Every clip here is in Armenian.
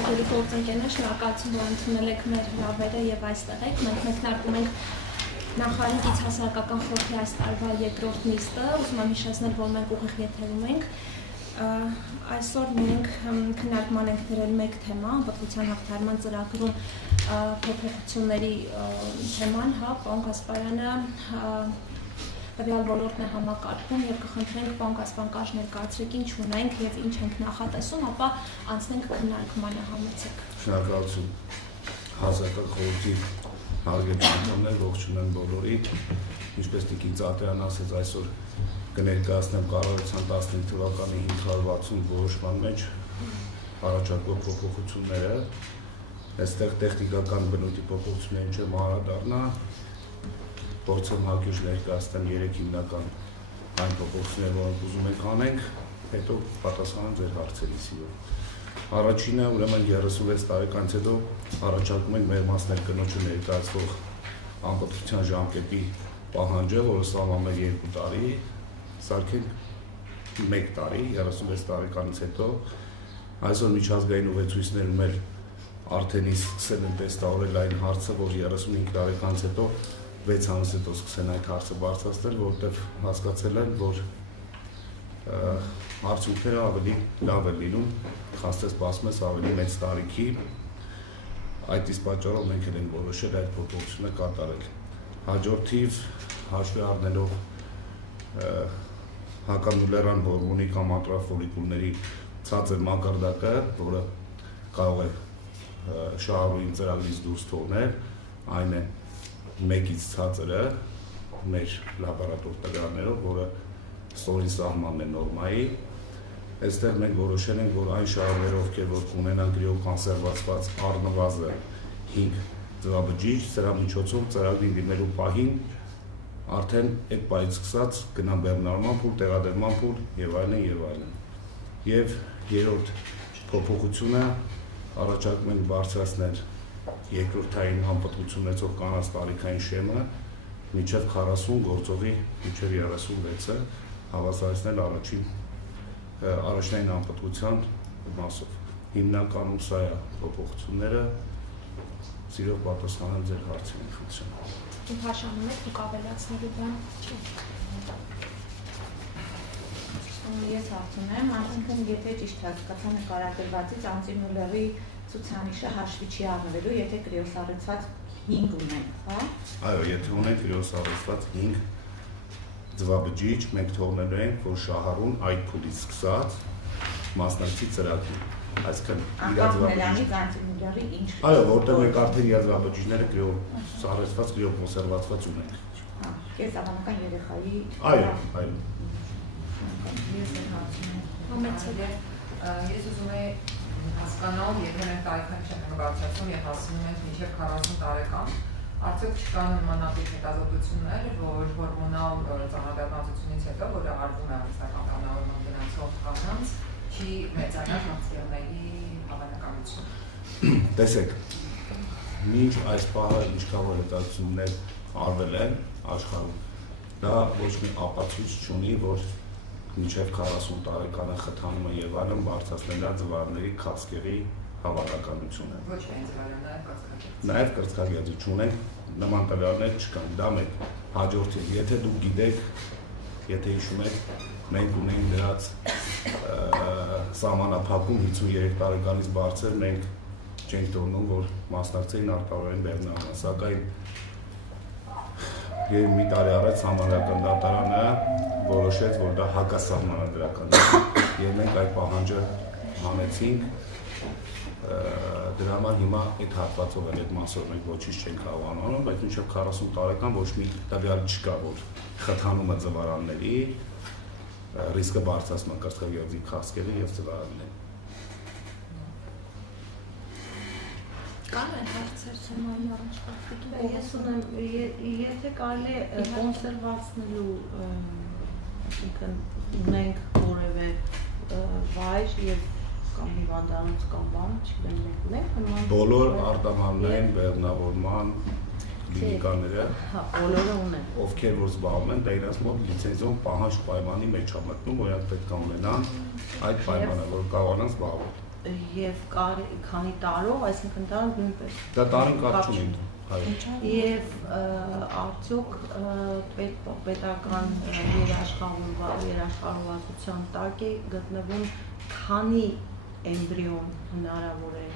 հարգելի գործընկերներ, շնորհակալություն, որ ընդունել եք մեր հրավերը եւ այստեղ եք։ Մենք մեկնարկում ենք նախարարի գիտահասարակական խորհրդի այս տարվա երկրորդ նիստը, ուզում եմ հիշեցնել, որ մենք ուղիղ եթերում ենք։ Այսօր մենք քննարկման ենք դրել մեկ թեմա, անպատվության հաղթահարման ծրագրում փոփոխությունների թեման, պարոն Գասպարյանը տվյալ ոլորտն է համակարգում եւ կխնդրենք պարոն Գասպարյան ներկայացրեք ինչ ունենք եւ ինչ ենք նախատեսում, ապա անցնենք քննարկմանը, համեցեք։ Շնորհակալություն Հասարակական խորհրդի հարգելի անդամներ, ողջունում բոլորին, ինչպես Տիկին Ծատրյանն ասեց, այսօր կներկայացնեմ կառավարության 15 թվականի 560 որոշման մեջ առաջարկվող փոփոխությունները, այստեղ տեխնիկական բնույթի փոփոխություններին չեմ անդրադառնա, փորձեմ հակիրճ ներկայացնեմ 3 հիմնական այն փոփոխությունները, որոնք ուզում ենք անենք, հետո պատասխանեմ ձեր հարցերին։ Առաջինը, ուրեմն 36 տարեկանից հետո առաջարկում ենք մեր մասնակցողը ներկայացվող անպատվության ժամկետի պահանջը, որը սահմանում է 2 տարի, սարքենք 1 տարի, 36 տարեկանից հետո, այսօր միջազգային ուղեցույցներում էլ արդեն սկսել են տեստավորել այն հարցը, որ 35 տարեկանից հետո 6 ամիս հետո սկսեն այդ հարցը բարձրացնել, որովհետև հասկացել են, որ արդյունքները ավելի լավ են լինում, խաստես սպասում ես ավելի մեծ տարիքի, այդ իսկ պատճառով մենք էլ ենք որոշել այդ փոփոխությունը կատարել։ Հաջորդիվ հաշվի առնելով հականուլերան հորմոնի կամ անտրաֆոլիկուլների ցածր մակարդակը, որը կարող է շահառուին ծրագրից դուրս թողնել, այն է 1-ից ցածրը մեր լաբորատոր տվյալներով, որը ստորին սահմանն է նորմայի, այստեղ մենք որոշել ենք, որ այն շահառուները, ովքեր որ ունենան կրիոկոնսերվացված առնվազն 5 ձվաբջիջ, սրա միջոցով ծրագրին դիմելու պահին արդեն այդ պահից սկսած գնան բեռնարարման փուլ, տեղադրման փուլ եւ այլն եւ այլն։ Եվ երրորդ փոփոխությունը առաջարկում ենք բարձրացնել երկրորդային անպատվություն ունեցող կանանց տարիքային շեմը մինչև 40 գործողի մինչև 36-ը հավասարեցնել առաջնային անպատվության մասով։ Հիմնականում սա է փոփոխությունները, սիրով պատասխանեմ ձեր հարցերին, խնդրեմ։ Իմ հաշանում եք դուք ավելացնելու բան չի։ Ես հարցնեմ, այսինքն եթե ճիշտ հասկացա նկարագրվածից անտիմուլերի ցուցանիշը հաշվի չի առնվելու, եթե կրիոսառեցված 5 ունենք, հա? Այո, եթե ունենք կրիոսառեցված 5 ձվաբջիջ, մենք թողնելու ենք, որ շահառուն այդ փուլից սկսած մասնակցի ծրագրին, այսինքն նրանից անտիմուլերի ինչ։ Այո, որտեղ մենք արդեն ձվաբջիջները կրիոսառեցված, կրիոկոնսերվացված ունենք։ Հա, կեսաբանական երեխայի։ Այո, այո։ Ես հարցնում Համեցեք։ Ես ուզում եմ հասկանալ, եթե մենք տարիքային չենք բարձրացնում եւ հասնում ենք մինչեւ 40 տարեկան, արդյոք չկան նմանատիպ հետազոտություններ, որ հորմոնալ ծանրաբեռնվածությունից հետո, որը արվում է ամուսնական կանոնավոր գնացող կանանց, չի մեծանալ մարտիրների հավանականություն։ Տեսեք, մինչ այս պահը ինչքան որ հետազոտություններ արվել են աշխարհում, դա ոչ մի ապացույց չունի, որ մինչև 40 տարեկանը խթանումը եւ այլն բարձրացնել է ձվարանների քաղցկեղի հավանականությունը։ Ոչ միայն ձվարանները, կրծքագեղձի։ Նաեւ կրծքագեղձի չունենք, նման տվյալներ չկան։ Դա մեկ հաջորդին, եթե դուք գիտեք, եթե հիշում եք, մենք ունենք դրած սահմանափակում 53 տարեկանից բարձր, մենք չենք թողնում, որ մասնակցեին արտահայտային բեռնարարման, սակայն եւ մի տարի առաջ համանրական դատարանը որոշեց, որ դա հակասահմանադրական է եւ մենք այդ պահանջը հանեցինք, դրա համար հիմա այդ հատվածով էլ այդ մասով մենք ոչինչ չենք հավանում, բայց մինչեւ 40 տարեկան ոչ մի տվյալ չկա, որ խթանումը ձվարանների ռիսկը բարձրացման կրծքագեղձի քաղցկեղի եւ ձվարանների։ Կան են հարցեր ցեմային առաջ պատկի։ Ես ունեմ, եթե կարելի է կոնսերվացնելու, այսինքն ունենք որևէ վայր եւ կամ հիվանդանոց կամ բան, չգիտեմ, մենք ունենք նման բոլոր արտահանման, բեռնավորման կլինիկաները, բոլորը ունեն, ովքեր որ զբաղվում են, դա իրաց մոտ լիցենզիոն պահանջ պայմանի մեջ է մտնում, որ իրենք պետք է ունենան այդ պայմանը, որ կարողանան զբաղվել։ եւ քանի տարով, այսինքն դա նույնպես։ Դա տարին կապ չունի։ Եվ արդյոք պետական երաշխավորվածության տակ է գտնվում քանի էմբրիոն հնարավոր է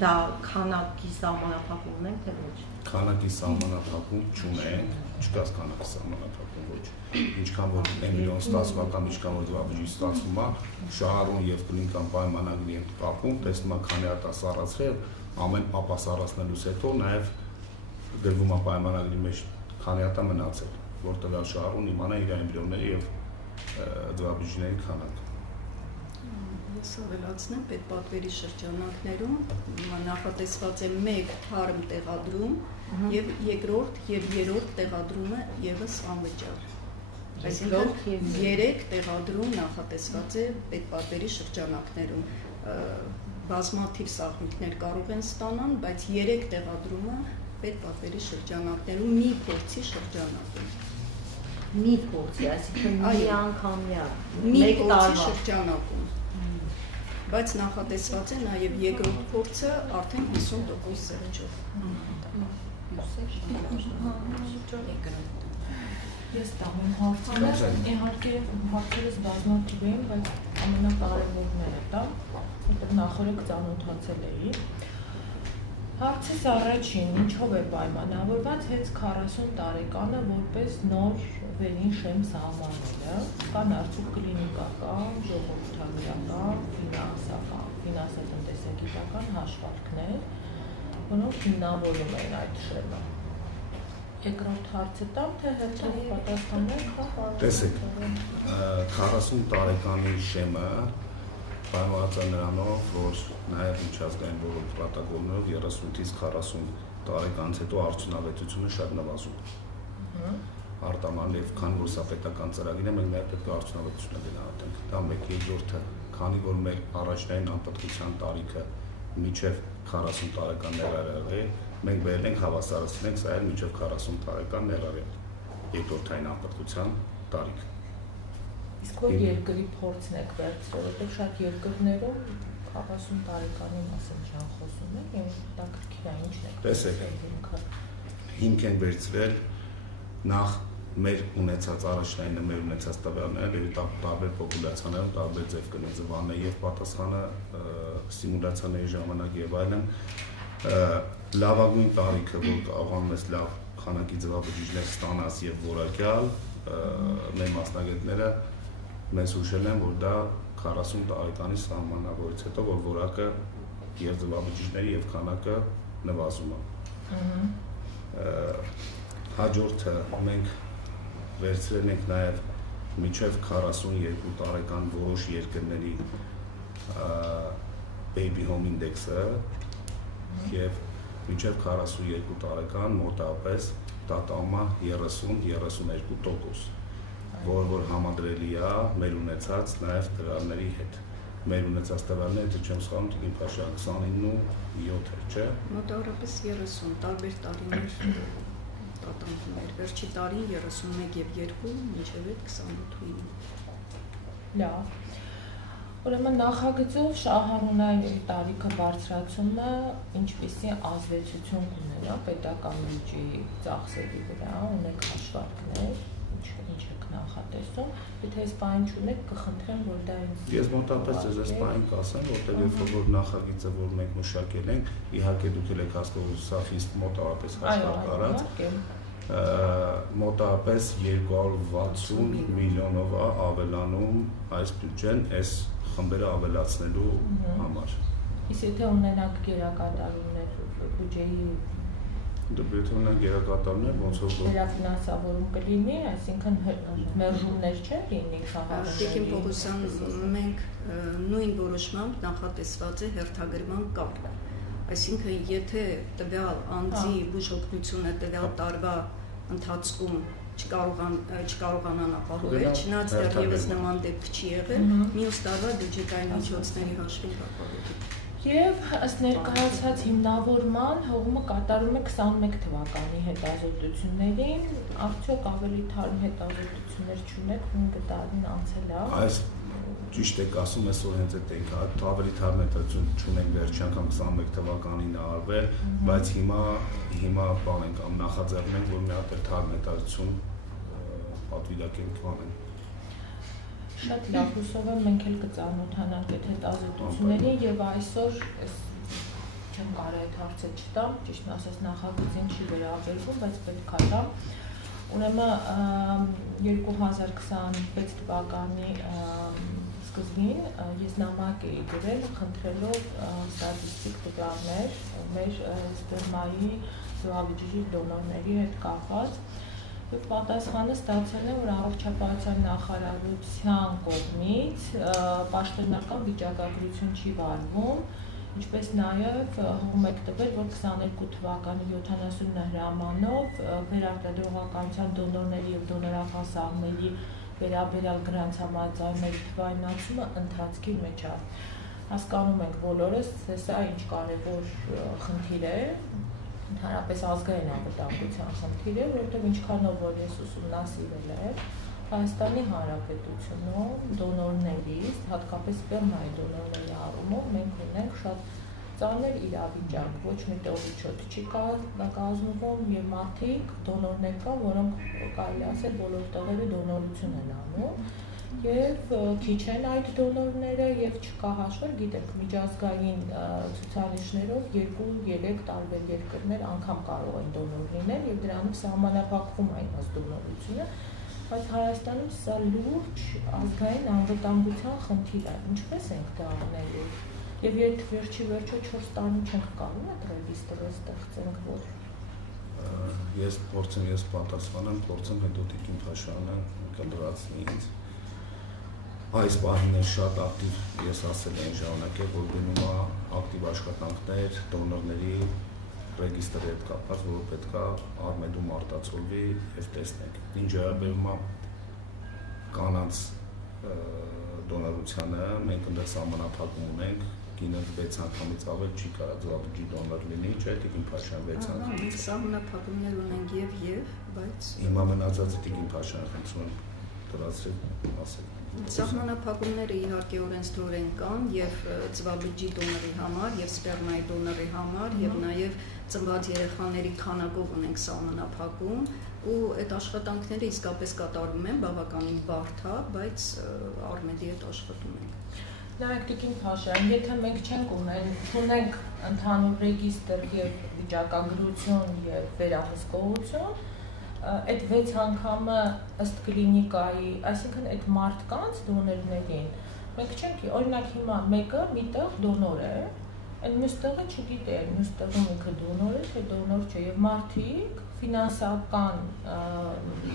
դա քանակի սահմանափակում ունենք թե ոչ։ Քանակի սահմանափակում չունենք, չկա քանակի սահմանափակում ոչ։ Ինչքան որ էմբրիոն ստացվում է կամ ինչքան որ ձվաբջիջ ստացվում է, շահառուն եւ կլինիկան պայմանագրի են կապում, տեսնում է քանի հատ է սառացրել, ամեն ապա սառացնելուց հետո նաեւ դրվում է պայմանագրի մեջ քանի հատ է մնացել, որտեղ շահառուն իմանա իր էմբրիոնների եւ ձվաբջիջների քանակը։ Ես ավելացնեմ պետպատվերի շրջանակներում նախատեսված է 1 թարմ տեղադրում եւ երկրորդ եւ երրորդ տեղադրումը եւս անվճար։ Այսինքն 3 տեղադրում նախատեսված է պետպատվերի շրջանակներում։ Բազմաթիվ սահմիկներ կարող են ստանալ, բայց 3 տեղադրումը պետպատվերի շրջանակներում մի փորձի շրջանակում։ Մի փորձի, այսինքն մի անգամյա, մի փորձի շրջանակում։ Բայց նախատեսված է նաև երկրորդ փորձը արդեն 50% սերճով։ Ես տամ եմ հարցերը, իհարկե հարցերս բազմաթիվ էին, բայց ամենակարևորն է դա, որտեղ նախորդ ծանոթացել էի։ Հարցս առաջին, ինչով է պայմանավորված հենց 40 տարեկանը որպես նոր վերին շեմ սահմանելը, կան արդյոք կլինիկական, ժողովրդագրական, ֆինանսատնտեսագիտական հաշվարկներ, որոնք հիմնավորում են այդ շեմը։ Երկրորդ հարցը տամ, թե հետո պատասխանենք, Տեսեք, 40 տարեկանի շեմը պայմանավորված է նրանով, որ նաև միջազգային բոլոր պրոտոկոլներով 30-ից 40 տարեկանից հետո արդյունավետությունը շատ նվազում է։ Արտաման եւ քանի որ սա պետական ծրագիր է, մենք նաև պետք է արդյունավետությունը գնահատենք։ Դա մեկ երկրորդը, քանի որ մեր առաջնային անպատվության տարիքը մինչև 40 տարեկան ներառյալ է, մենք բերել ենք հավասարացնենք սա էլ մինչև 40 տարեկան ներառյալ երկրորդային անպատվության տարիքը։ Իսկ որ երկրի փորձն եք վերցրել, որտեղ շատ երկրներում 40 տարեկանի մասին չան խոսում են, եւ դա քրքիր է, ինչն է։ Տեսեք, հիմք են վերցրել նախ մեր ունեցած առաջնայինը, մեր ունեցած տվյալները եւ տարբեր պոպուլյացիաներում տարբեր ձև կնի ձվանն է եւ պատասխանը սիմուլյացիաների ժամանակ եւ այլն լավագույն տարիքը, որ կարողանում ես լավ քանակի ձվաբջիջներ ստանաս եւ որակյալ մեր մասնագետները մեզ հուշել են, որ դա 40 տարեկանի սահմանավորից հետո, որ որակը եւ ձվաբջիջների եւ քանակը նվազում է։ Հաջորդը մենք վերցրել ենք նաեւ մինչեւ 42 տարեկան որոշ երկրների baby home index-ը եւ մինչեւ 42 տարեկան մոտավորապես տատամա 30-32%, որ համադրելի է մեր ունեցած նաև տվյալների հետ։ Մեր ունեցած տվյալները, եթե չեմ սխալվում, Տիկին Փաշա 29.7 էր, չէ՞։ Մոտավորապես 30 տարբեր տարիներ տատանքներ։ Վերջի տարին 31 եւ 2, մինչեւ 28-ին։ Լավ։ Ուրեմն նախագծով շահառունային տարիքը բարձրացումը ինչպիսի ազդեցություն կունենա պետական բյուջեի ծախսերի վրա, ունեք հաշվարկներ, ինչ եք նախատեսում, եթե այս բանը չունեք, կխնդրեմ, որ դա ինձ Ես մոտավորապես ձեզ այս բանը կասեմ, որտեղ երբ որ նախագիծը, որ մենք մշակել ենք, իհարկե դուք եք հասկանում, սա խիստ մոտավորապես հաշվարկ արած, մոտավորապես 260 միլիոնով է ավելանում այս բյուջեն այս խմբերը ավելացնելու համար։ Իսկ եթե ունենանք գերակատարումներ բյուջեի դեպքում գերակատարումներ ոնց որ վերաֆինանսավորում կլինի, այսինքն մերժումներ չեն լինի խաղաղ։ Տիկին Պողոսյան, մենք նույն որոշմամբ նախատեսված է հերթագրման կապ։ Այսինքն եթե տվյալ անձի բուժօգնությունը տվյալ տարվա ընթացքում չկարողանան ապահովել, չնայած դեռևս նման դեպք չի եղել, մյուս տարվա բյուջետային միջոցների հաշվին կապահովի։ Եվ ըստ ներկայացած հիմնավորման հողումը կատարում է 21 թվականի հետազոտություններին, արդյոք ավելի թարմ հետազոտություններ չունեք, 5 տարին անցել է։ Այս Ճիշտ եք ասում, այսօր հենց այդ ենք, ավելի թարմ հետաքրքրություն չունենք, վերջի անգամ 21 թվականին արվել, բայց հիմա բան ենք նախաձեռնում ենք, որ մի հատ թարմ հետաքրքրություն պատվիրակենք անենք։ Շատ լավ, հուսով եմ մենք էլ կծանոթանանք այդ հետազոտություններին եւ այսօր չեմ կարող այդ հարցը չտամ, ճիշտն ասած նախագծին չի վերաբերվում, բայց պետք է տամ։ Ուրեմն 2026 թվականի սկզբին ես նամակ էի գրել խնդրելով ստատիստիկ տվյալներ մեր սպերմայի զոհաբջիջի դոնորների հետ կապված եւ պատասխանը ստացել եմ, որ առողջապահության նախարարության կողմից պաշտոնական վիճակագրություն չի վարվում, ինչպես նաև հողում եք տվել, որ 22 թվականի 70 հրամանով վերարտադրողականության դոնորների եւ դոնորական սաղմերի վերաբերյալ գրանցամատչարների թվայնացումը ընթացքի մեջ է։ Հասկանում ենք բոլորս, սա ինչ կարևոր խնդիր է, ընդհանրապես ազգային անվտանգության խնդիր է, որովհետև ինչքանով որ ես ուսումնասիրել եմ Հայաստանի Հանրապետությունում դոնորներից, հատկապես սպերմայի դոնորների առումով մենք ունենք շատ ծանր իրավիճակ, ոչ մի տողիչոտ չի կազմվում եւ մարդիկ դոնորներ կան, որոնք կարելի ասել բոլոր տեղերը դոնորություն են անում եւ քիչ են այդ դոնորները եւ չկա հաշվեր, գիտեք, միջազգային ցուցանիշներով 2-3 տարբեր երկրներ անգամ կարող են դոնոր լինել եւ դրանով սահմանափակվում է այս դոնորությունը, բայց Հայաստանում սա լուրջ ազգային անվտանգության խնդիր է։ Ինչպես ենք դա անելու։ Եվ երբ վերջի 4 տարի չենք կարող այդ ռեգիստրը ստեղծենք, որ ես պատասխանեմ, փորձեմ հետո Տիկին Փաշյանը կլրացնի ինձ։ Այս պահին շատ ակտիվ, ես ասել եմ ժամանակել, որ գնում է ակտիվ աշխատանքներ դոնորների ռեգիստրի հետ կապված, որ պետք է Արմեդում արտացոլվի եւ տեսնենք։ Ինչ վերաբերում է կանանց դոնորությանը, մենք այնտեղ սահմանափակում ունենք, կինը 6 անգամից ավել չի կարող զոհաբջիջի դոնոր լինի, չէ՞, Տիկին Փաշյան 6 անգամից։ Սահմանափակումներ ունենք եւ, բայց հիմա մնացածը Տիկին Փաշյանը խնդրում եմ դրացրել ասել։ Սահմանափակումները իհարկե օրենսդրորեն կան եւ ծվաբջիջի դոնորի համար եւ սպերմայի դոնորի համար եւ նաեւ ծնված երեխաների քանակով ունենք սահմանափակում ու այդ աշխատանքները իսկապես կատարվում են, բավականին բարդ է, բայց Արմեդի հետ աշխատում ենք։ Նայեք Տիկին Փաշյան, եթե մենք ունենք ընդհանուր ռեգիստր եւ վիճակագրություն եւ վերահսկողություն, այդ 6 անգամը ըստ կլինիկայի, այսինքն այդ մարդկանց դոներներին, մենք չենք, օրինակ հիմա մեկը միտեղ դոնոր է, այն մյուս տեղը չգիտեն, մյուս տեղում ինքը դոնոր է, թե դոնոր չէ, եւ մարդիկ ֆինանսական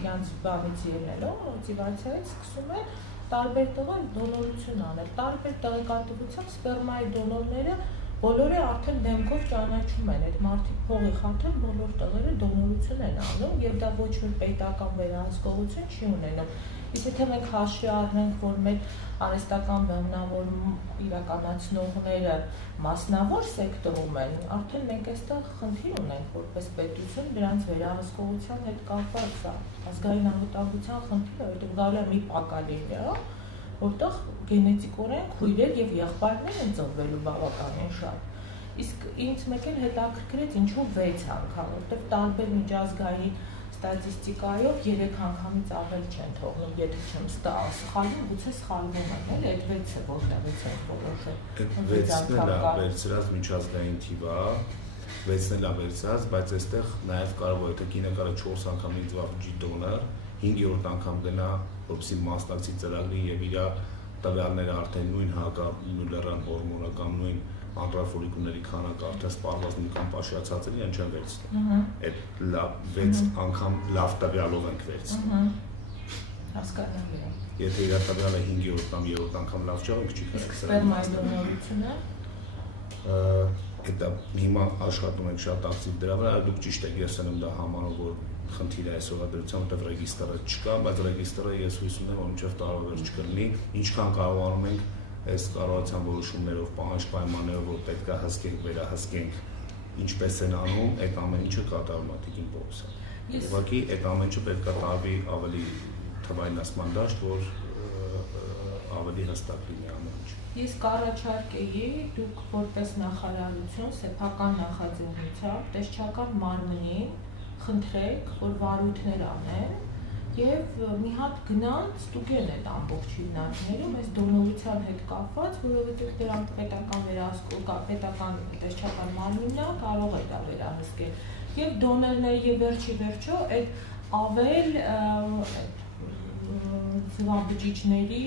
իրանց բանից ելնելով, մոտիվացիայից սկսում են տարբեր տեղեր դոնորություն անել, տարբեր տեղեկատվությամբ սպերմայի դոնորները բոլորը արդեն դեմքով ճանաչում են, այդ մարդիկ փողի խաթր բոլոր տեղերը դոնորություն են անում եւ դա ոչ մի պետական վերահսկողություն չի ունենում։ Իսկ եթե մենք հաշվի առնենք, որ մեր արհեստական բեղմնավորում իրականացնողները մասնավոր սեկտորում են, արդեն մենք այստեղ խնդիր ունենք որպես պետություն դրանց վերահսկողության հետ կապված ազգային անվտանգության խնդիրը, որտեղ գալու է մի պակալիվիա, որտեղ գենետիկորեն քույրեր եւ եղբայրներ են ծնվելու բավականին շատ։ Իսկ ինձ մեկ էլ հետաքրքրեց ինչու 6 անգամ, որտեղ տարբեր միջազգային ստատիստիկայով 3 անգամից ավել չեն թողնում, եթե չեմ սխալվում, գուցե սխալվում եմ, էլի այդ 6-ը որտեղից են որոշել։ Այդ 6-ն էլ վերցրած միջազգային թիվ է, 6-ն էլ վերցրած, բայց այստեղ նաև կարող է, եթե կինը կարա 4 անգամից զոհաբջիջի դոնոր, 5-րդ անգամ գնա, որպեսզի մասնակցի ծրագրին եւ իր տվյալները արդեն նույն հակամյուլերան հորմոնը կամ նույն անդրաֆոլիկուլների քանակը արդեն սպառված նույնքան պաշարացած է, իրեն չեն վերցնում։ Այդ 6 անգամ լավ տվյալով ենք վերցնում։ Հասկանալի է։ Եթե իր տվյալը 5-րդ կամ 3-րդ անգամ լավ չէ, ինք չի կարող։ Սպերմայի դոնորությունը դա հիմա աշխատում ենք շատ ակտիվ դրա վրա, դուք ճիշտ եք, ես եմ դա համարում, որ խնդիրը այս օրադրությամբ, որտեղ ռեգիստրը չկա, բայց ռեգիստրը ես հույս ունեմ, որ մինչև տարվա վերջ կլինի, ինչքան կարողանում ենք այս կառավարության որոշումներով, պահանջ պայմաններով, որ պետք է հսկենք, վերահսկենք, ինչպես են անում, այդ ամեն ինչը կատարվում է Տիկին Պողոսյան։ Ուղղակի այդ ամեն ինչը պետք է տարվի ավելի թվայնացման դաշտ, որ ավելի հստակ լինի ամեն ինչ։ Ես կառաջարկեի դուք որպես նախարարություն սեփական նախաձեռնությամբ տեսչական մարմնին խնդրեք, որ վարույթներ անեն եւ մի հատ գնան ստուգեն այդ ամբողջ հիմնարկները մեզ դոնորության հետ կապված, որովհետեւ դրանք պետական վերահսկում պետական տեսչական մարմինն է, կարող է դա վերահսկել։ Եվ դոներները եւ վերջի այդ ավել զվաբջիջների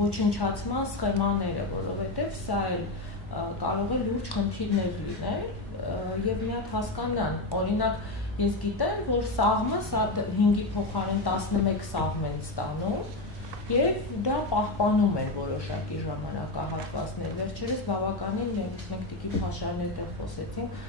ոչնչացման սխեմաները, որովհետև սա էլ կարող է լուրջ խնդիրներ լինել եւ մի հատ հասկանան, օրինակ ես գիտեմ, որ սաղմը 5-ի փոխարեն 11 սաղմ են ստանում եւ դա պահպանում են որոշակի ժամանակահատվածներ։ Վերջերս բավականին մենք Տիկին Փաշարն հետ խոսեցինք,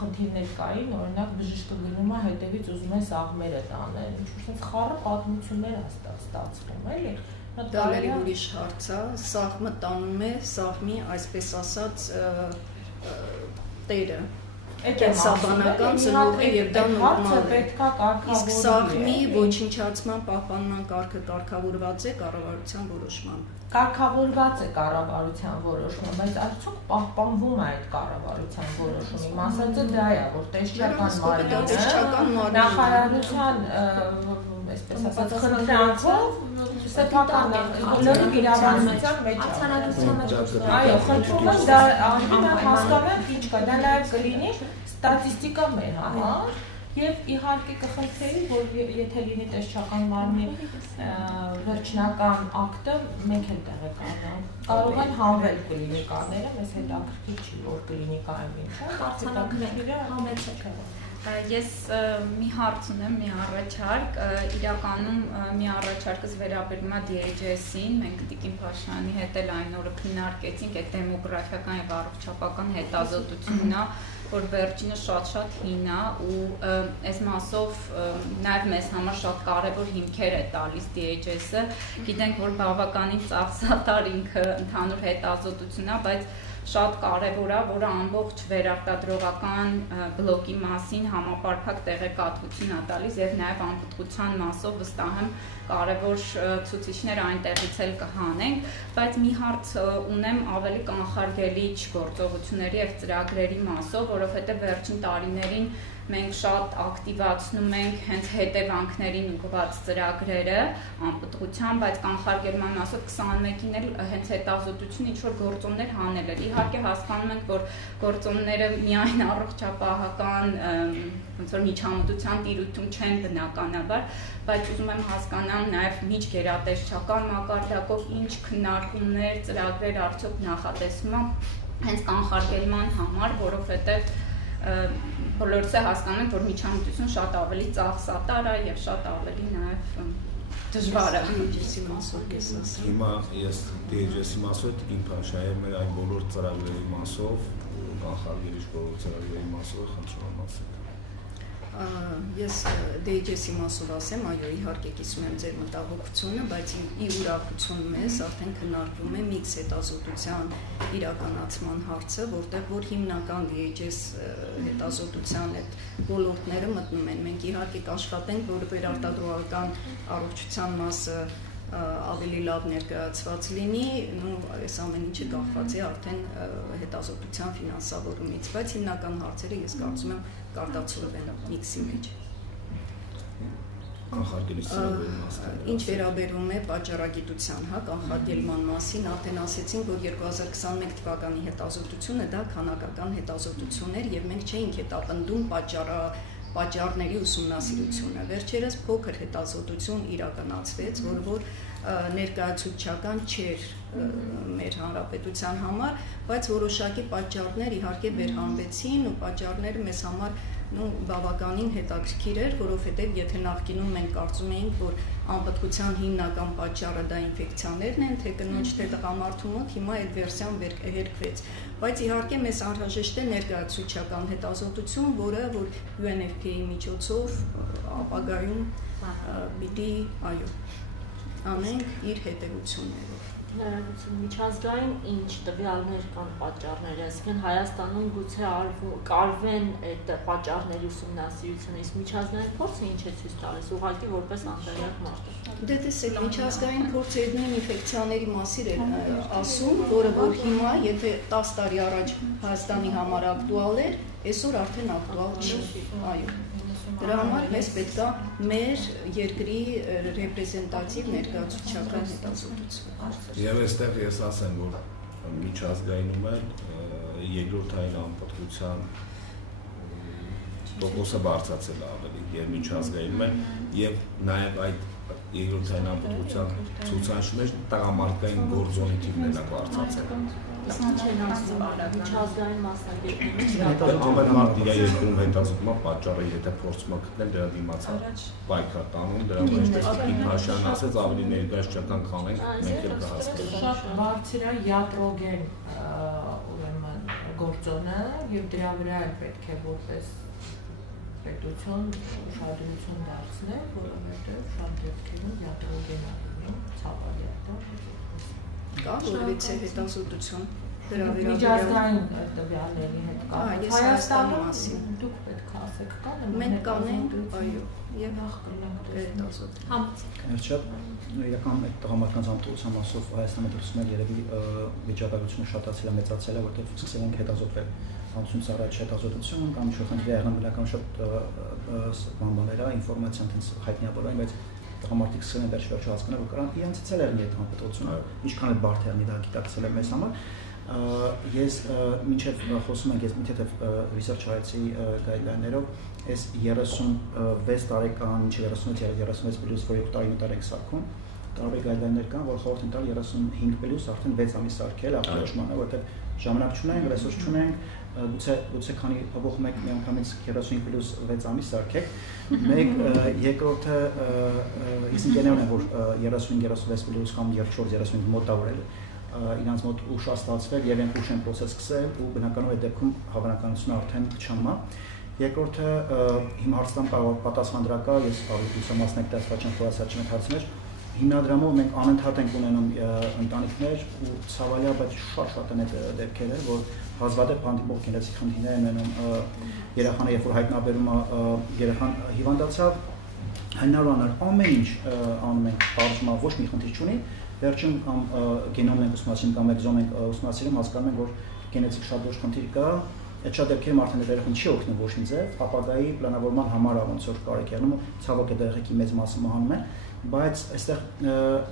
խնդիրներ կային, օրինակ բժիշկը գնում է հետևից ուզում է սաղմերը տանել, ինչ-որ sense խառը պատմություններ է ստացվում, էլի։ Դա ավելի ուրիշ հարց է, սաղմը տանում է սաղմի, այսպես ասած, տերը։ Կենսաբանական ծնողը եւ դա նորմալ է։ Իսկ սաղմի ոչնչացման պահպանման կարգը կարգավորված է կառավարության որոշմամբ։ Կարգավորված է կառավարության որոշումը, բայց արդյոք պահպանվում է այդ կառավարության որոշումը։ Իմ ասածը դա է, որ տեսչական մարմինը նախարարության, այսպես ասած, խնդրանքով սեփական բոլորի իրավասության մեջ է։ Այո, խնդրում եմ դա հասկանանք ինչ կա, դա նաև կլինի ստատիստիկա մեր համար եւ իհարկե կխնդրեի, որ եթե լինի տեսչական մարմնի վերջնական ակտը, մենք էլ տեղեկանանք։ Կարող են հանվել կլինիկաները, մեզ հետաքրքիր չի, որ կլինիկայում ինչա, արձանագրել համեցեք։ Ես մի հարց ունեմ, մի առաջարկ, իրականում մի առաջարկս վերաբերում է DHS-ին, մենք Տիկին Փաշյանի հետ էլ այն օրը քննարկեցինք, այդ դեմոգրաֆիական եւ առողջապահական հետազոտությունն է, որ վերջինը շատ հին է ու այս մասով նաև մեզ համար շատ կարևոր հիմքեր է տալիս DHS-ը, գիտենք, որ բավականին ծախսատար ինքը ընդհանուր հետազոտություն է, բայց շատ կարևոր է, որ ամբողջ վերարտադրողական բլոկի մասին համապարփակ տեղեկատվություն է տալիս եւ նաեւ անպտղության մասով վստահ եմ կարևոր ցուցիչներ այնտեղից էլ կհանենք, բայց մի հարց ունեմ ավելի կանխարգելիչ գործողությունների եւ ծրագրերի մասով, որովհետեւ վերջին տարիներին մենք շատ ակտիվացնում ենք հենց հետևանքներին ուղղված ծրագրերը անպտղության, բայց կանխարգելման մասով 21-ին էլ հենց հետազոտություն ինչ-որ գործոններ հանել էր։ Իհարկե հասկանում ենք, որ գործոնները միայն առողջապահական ոնց որ միջամտության տիրույթում չեն բնականաբար, բայց ուզում եմ հասկանալ նաև միջգերատեսչական մակարդակով ինչ քննարկումներ, ծրագրեր արդյոք նախատեսվում են հենց կանխարգելման համար, որովհետև բոլորս է հասկանում ենք, որ միջամտություն շատ ավելի ծախսատար է եւ շատ ավելի նաեւ դժվար է DHS-ի մասով ես ասեմ։ Հիմա ես DHS-ի մասով Տիկին Փաշայի մեր այն բոլոր ծրագրերի մասով, կանխարգելիչ բոլոր ծրագրերի մասով խնդրում եմ ասել։ Ես DHS-ի մասով ասեմ, այո, իհարկե կիսում եմ ձեր մտահոգությունը, բայց ի ուրախություն մեզ արդեն քննարկվում է միքս հետազոտության իրականացման հարցը, որտեղ որ հիմնական DHS հետազոտության այդ ոլորտները մտնում են։ Մենք իհարկե կաշխատենք, որ վերարտադրողական առողջության մասը ավելի լավ ներկայացված լինի, այս ամեն ինչը կախված է արդեն հետազոտության ֆինանսավորումից, բայց հիմնական հարցերը ես կարծում եմ կարտացոլվել են միքսի մեջ։ Ինչ վերաբերում է պատճառագիտության, կանխարգելման մասին, արդեն ասեցինք, որ 2021 թվականի հետազոտությունը դա քանակական հետազոտություն էր եւ մենք չէինք հետապնդում պատճառների ուսումնասիրությունը։ Վերջերս փոքր հետազոտություն իրականացվեց, որ ներկայացուցչական չէր մեր հանրապետության համար, բայց որոշակի պատճառներ իհարկե վերհանվեցին ու պատճառները մեզ համար բավականին հետաքրքիր էր, որովհետև եթե նախկինում մենք կարծում էինք, որ անպտղության հիմնական պատճառը դա ինֆեկցիաներն են, թե կնոջ թե տղամարդու մոտ, հիմա այդ վերսիան հերկվեց։ Բայց իհարկե մեզ անհրաժեշտ է ներկայացուցչական հետազոտություն, որը որ UNFPA-ի միջոցով ապագայում պիտի, այո, անենք իր հետևություններով։ Միջազգային ինչ տվյալներ կան պատճառներ, այսինքն Հայաստանում գուցե կարվեն այդ պատճառների ուսումնասիրությունը, իսկ միջազգային փորձը ինչ է ցույց տալիս, ուղղակի որպես անտեղյակ մարդ։ Դե տեսեք, միջազգային փորձը նույն ինֆեկցիաների մասին է ասում, որը որ հիմա, եթե 10 տարի առաջ Հայաստանի համար ակտուալ էր, այսօր արդեն ակտուալ չի։ Այո։ Դրա համար մեզ պետք է մեր երկրի ռեպրեզենտատիվ ներկայացուցչական հետազոտություն։ Եվ այստեղ ես ասեմ, որ միջազգայնում են երկրորդային անպատվության տոկոսը բարձրացել ավելի, եւ միջազգայնում են եւ նաեւ այդ երկրորդային անպատվության ցուցանիշներ տղամարդկային գործոնի թիվն է բարձրացել։ Միջազգային մասնագետներ ամենամարդ իր երկրում հետազոտումը պատճառը եթե փորձում գտնել դրա դիմացար պայքար տանում դրա մեջ Իփաշյանն ասեց ավելի ներկայացական կանենք մենք էլ կհասկանանք շատ բարձր է իատրոգեն ուրեմն գործոնը եւ դրա վրա էլ պետք է որպես պետություն ուշադրություն դարձնել որովհետեւ շատ դեպքերում իատրոգեն է ցավալիա Կա որից է հետազոտություն դրա միջազգային տվյալների հետ կապված Հայաստանի մասին դուք պետք է ասեք կան մենք կանենք այո եւ նախ կլինենք հետազոտում Շատ իրական այդ տղամարդկանց անպատվության մասով Հայաստանը դրսում էր երևի վիճակագրությունը շատացել է մեծացել է որտեղ սկսել ենք հետազոտվել ամուսնուց առաջ հետազոտություն կամ ինչ-որ խնդիր եղան բնական շատ բանբաներ է ինֆորմացիան տենց հայտնաբերել բայց տղամարդիկ սկսել են վերջ-վերջ հասկանալ, որ կրան իրենց ցել էր այդ անպատվությունը, ինչքան է բարդ է դա գիտակցել է մեզ համար։ Ես մինչև խոսում ենք, ես մինչև research հայցի գայդլայներով, այս 36 տարեկան, մինչև 36 պլյուս, որ 2 տարի ենք սարքում, տարբեր գայդլայներ կան, որ խորհուրդ են տալ 35 պլյուս արդեն 6 ամիս սարքել ապրոչմանը, որտեղ ժամանակ չունենք, ռեսուրս չունենք, գուցե քանի փոխում եք միանգամից 35 պլյուս 6 ամիս սարքեք, մեկ երկրորդը ես ինքներն եմ որ 35-36 պլյուս կամ 34-35 մոտավորել իրանց մոտ ուշ ստացվել եւ են ուշ են process սկսել ու բնականաբար այդ դեպքում հավանականությունը արդեն չանմա երկրորդը հիմա հարցთან պատասխանրակա ես ավելի մասնակ դասված չեմ խորացած չեմ հարցներ հիմնադրամով մենք անընդհատ ենք ունենում ընտանիքներ ու ցավալիա բայց շատ են այդ դեպքերը որ հազվադեպ հանդիպող գենետիկ խնդիրներ են ունենում երեխան երբ որ հայտնաբերում երեխան հիվանդացավ հնարավոր ամեն ինչ անում ենք բարձրացում ոչ մի խնդիր չունի վերջում կամ գենոմ ենք ուսումնասիրում կամ էկզոմ ենք ուսումնասիրում հասկանում ենք որ գենետիկ շատ ոչ խնդիր կա այդ շատ դեպքերում արդեն երեխան չի օգնում ոչ մի ձև ապագայի պլանավորման համար ոնց որ կարելի է անում ցավոք այդ երեխեքի մեծ մասը մահանում են բայց այստեղ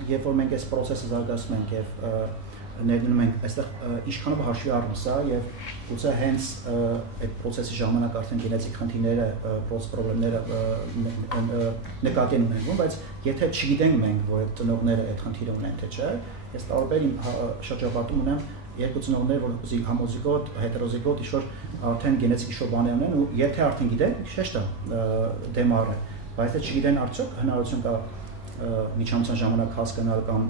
երբ որ մենք այս process-ը զարգացնում ենք եւ ներդնում ենք այստեղ ինչքանով հաշվի առնում սա եւ գուցե հենց այդ process-ի ժամանակ արդեն գենետիկ խնդիրները, պրոբլեմները նկատի են ունենում, բայց եթե չգիտենք մենք, որ այդ ծնողները այդ խնդիրը ունեն թե չէ, ես տարբեր իմ շրջապատում ունեմ երկու ծնողներ, որ համոզիգոտ, հետերոզիգոտ ինչ-որ արդեն գենետիկ ինչ-որ բաներ ունեն ու եթե արդեն գիտեն, շեշտ է դեմ առը, բայց եթե չգիտեն արդյոք հնարավորություն կա միջամտության ժամանակ հասկանալ կամ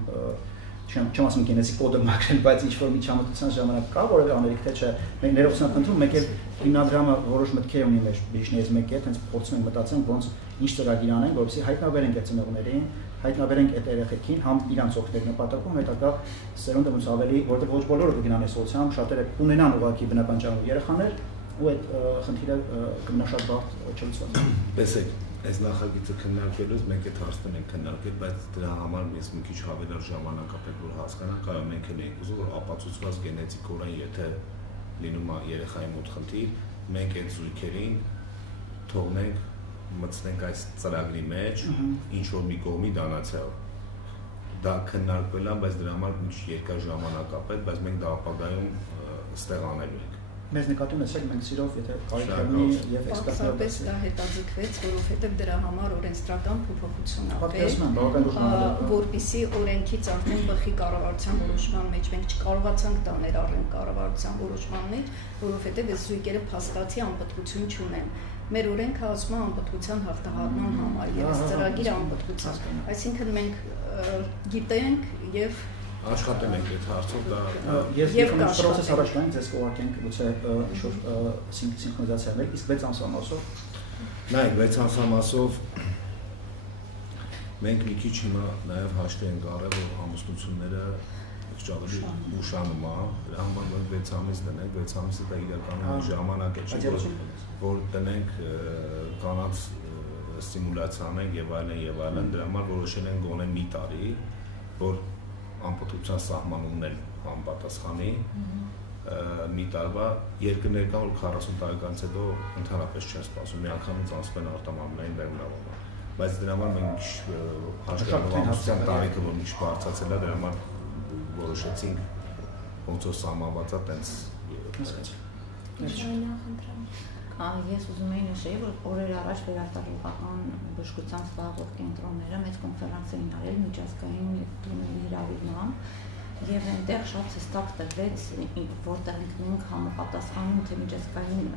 չեմ ասում գենետիկ կոդը մաքրել, բայց ինչ-որ միջամտության ժամանակ կա, որևէ անելիք թե չէ, մենք ներողություն խնդրում, մեկ էլ հիմնադրամը որոշ մտքեր ունի մեր բիժներից մեկի հետ, հենց փորձում ենք մտածենք, ոնց ինչ ծրագիր անենք, որովհետեւ հայտնաբերենք այդ ծնողներին, հայտնաբերենք այդ երեխեքին, համ իրանց օգնել նպատակում, հետագա սերունդը ոնց ավելի, որովհետեւ ոչ բոլորը կգնան այս սոցիալում, շատերը ունենան ուղղակի բնական ճանաչող երեխաներ, ու այդ խնդիրը կմնա շատ բարդ չլուծված։ Տեսեք, այս նախագիծը քննարկելուց մենք այդ հարցն ենք քննարկել, բայց դրա համար մեզ մի քիչ հավելյալ ժամանակ է պետք որ հասկանանք, այո մենք ենք ուզում որ ապացուցված գենետիկորեն եթե լինում է երեխայի մոտ խնդիր, մենք այդ զույգերին թողնենք մտցնենք այս ծրագրի մեջ, ինչ որ մի կողմի դանացյալ։ Դա քննարկվել է, բայց դրա համար մի երկար ժամանակ է պետք, բայց մենք դա ապագայում ստեղ անելու ենք։ Մեզ նկատի ունեցեք մենք սիրով եթե կարիք ունի եւ էքսպերտներ դա հետաձգվեց, որովհետեւ դրա համար օրենսդրական փոփոխություն ա որպեսզի օրենքից արդեն բխի կառավարության որոշման մեջ մենք չկարողացանք դա ներառենք կառավարության որոշման մեջ, որովհետեւ այս զույգերը փաստացի անպտղություն չունեն։ Մեր օրենքը ասում է անպտղության հաղթահարման համար եւ այս ծրագիրը անպտղության, այսինքն մենք գիտենք եւ աշխատում ենք այդ հարցով դա ես process առաջ գանք ձեզ կողարկենք գուցե ինչ-որ սինխրոնիզացիա մեր իսկ 6 ամսվա մասով նայեք 6 ամսվա մասով մենք մի քիչ հիմա նաև հաշվի ենք առել որ ամուսնությունները քիչ ավելի ուշանում է, դրա համար մենք 6 ամիս դնենք, 6 ամիսը դա իրականում ժամանակ է, չէ՞ որ դնենք կանանց ստիմուլյացիա անենք եւ այլն, դրա համար որոշել են գոնե մի տարի, որ անպատության սահմանումն համապատասխանի մի տարվա երկրներ կան, որ 40 տարեկանից հետո ընդհանրապես չեն սպասում, մի անգամից անցնում են արտամարմնային բեռնավորման, բայց դրա համար մենք հաշվառության տարիքը, որ ինչ բարձրացել է, դրա համար որոշեցինք ոնց որ սահմանված է տենց Ես ուզում էի նշել, որ օրեր առաջ վերարտադրողական բժշկության զբաղվող կենտրոնները մեծ կոնֆերանս էին արել միջազգային տոների հրավիրմամբ եւ այնտեղ շատ հստակ տրվեց, որտեղ մենք համապատասխանում թե միջազգային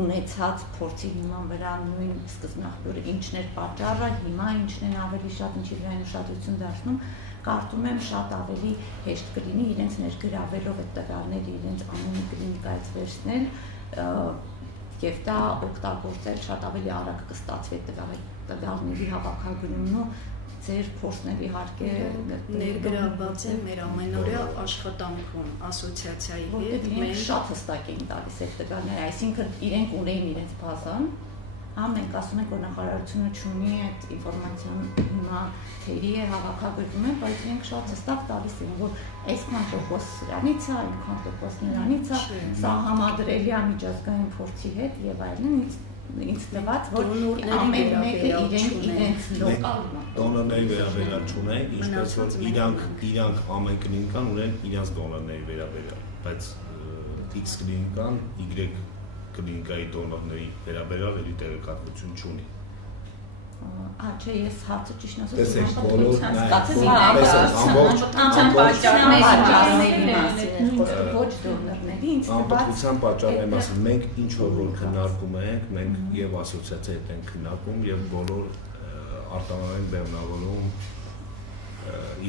ունեցած փորձի հիման վրա նույն սկզբնաղբյուրը ինչն էր պատճառը, հիմա ինչն են ավելի շատ ինչի վրա են ուշադրություն դարձնում, կարծում եմ շատ ավելի հեշտ կլինի իրենց ներգրավելով այդ տվյալները իրենց անունի կլինիկայից վերցնել եւ դա օգտագործել շատ ավելի արագ կստացվի տվյալների հավաքագրումն ու ձեր փորձներ իհարկե ներգրավված են մեր ամենօրյա աշխատանքում ասոցիացիայի հետ մենք շատ հստակ էին տալիս այդ տվյալները, այսինքն իրենք ունեին իրենց բազան, մենք ասում ենք որ նախարարությունը չունի այդ ինֆորմացիան հիմա թերի է հավաքագրվում է, բայց իրենք շատ հստակ տալիս են որ այսքան տոկոս սրանից է, այնքան տոկոս նրանից է, սա համադրելի է միջազգային փորձի հետ եւ այլն ինձ թվաց, որ ամեն մեկը իրենց լոկալ դոնորների վերաբերյալ չունեն, ինչպես որ իրանք ամեն կլինիկան ունեն իրենց դոնորների վերաբերյալ, բայց X կլինիկան Y կլինիկայի դոնորների վերաբերյալ էլի տեղեկատվություն չունի։ Չէ, ես հարցը ճիշտ ասած տեսեք, բոլոր ոչ դոնորների ինձ անպատվության պատճառների մասին մենք ինչ որ քննարկում ենք, մենք եւ ասոցիացիայի հետ ենք քննարկում եւ բոլոր արտանային բեռնավորում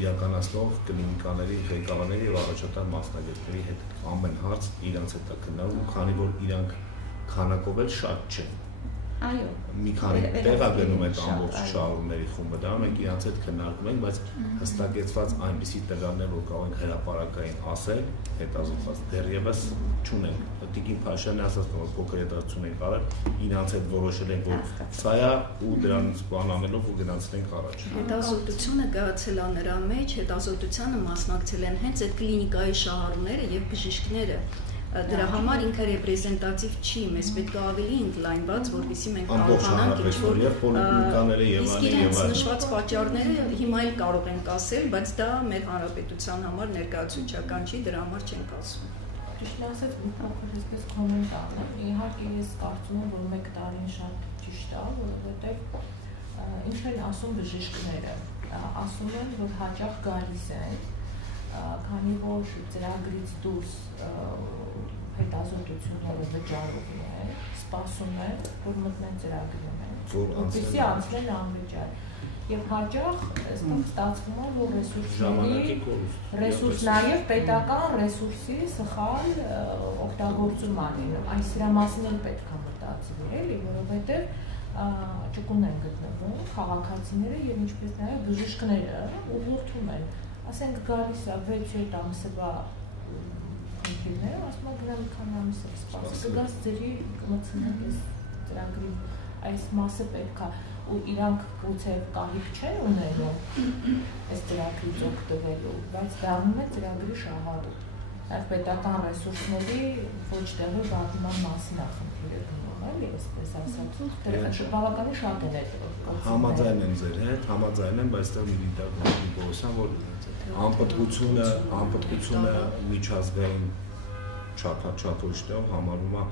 իրականացնող կլինիկաների ղեկավարների եւ առաջատար մասնագետների հետ ամեն հարց իրանց հետ է քննարկում, քանի որ իրանք քանակով էլ շատ չեն։ Այո, մի քանի տեղ է գնում այդ ամբողջ շահառուների խումբը, դա մենք իրանց հետ քննարկում ենք, բայց հստակեցված այնպիսի տվյալներ, որ կարող ենք հրապարակային ասել, հետազոտված դեռևս չունենք։ Տիկին Փաշյանը ասաց, որ փոքր հետազոտություն ենք արել, իրանց հետ որոշել ենք, որ սա է ու դրանից բան անելով ու գնացել ենք առաջ։ Հետազոտությունը գացել է նրա մեջ, հետազոտությանը մասնակցել են հենց այդ կլինիկայի շահառուները եւ բժիշկները։ Դրա համար ինքը ռեպրեզենտատիվ չի, մեզ պետք է ավելի ընդլայնված, որովհետեւ մենք կարողանանք իսկ իրենց նշված պատճառները հիմա էլ կարող ենք ասել, բայց դա մեր հանրապետության համար ներկայացուցչական չի, դրա համար չենք ասում։ Ճիշտ ասած, փոքր այսպես կոմենտ անեմ, իհարկե ես կարծում եմ, որ 1 տարին շատ ճիշտ է, որովհետեւ ինչ են ասում բժիշկները, ասում են, որ հաճախ գալիս են, քանի որ ծրագրից դուրս հետազոտությունները վճարողներ, սպասում են, որ մտնեն ծրագրի մեջ, որպեսզի անցնեն անվճար։ Եվ հաճախ այստեղ ստացվում է, որ ռեսուրս նաև պետական ռեսուրսի սխալ օգտագործում անեն։ Այս դրա մասին էլ պետք է մտածվի, էլի, որովհետև ճկուն են գտնվում քաղաքացիները եւ ինչպես նաև բժիշկները ուղղորդում են։ Ասենք գալիս է 6-7 ամսվա քննիները, ասում են գնալ քանի ամիս է սպասի, կգաս ձերի կմցնեք այս ծրագրի այս մասը պետք է ու իրանք գուցե կարիք չեն ունենում այս ծրագրից օգտվելու, բայց դառնում է ծրագրի շահառու։ Այդ պետական ռեսուրսների ոչ տեղի վարման մասին է խնդիրը գնում, էլի, այսպես ասած, բավականին շատ են այդ համաձայն եմ ձեր հետ, համաձայն եմ, բայց դա մի դիտարկում Պողոսյան, որ անպտղությունը միջազգային չափորոշիչով համարվում է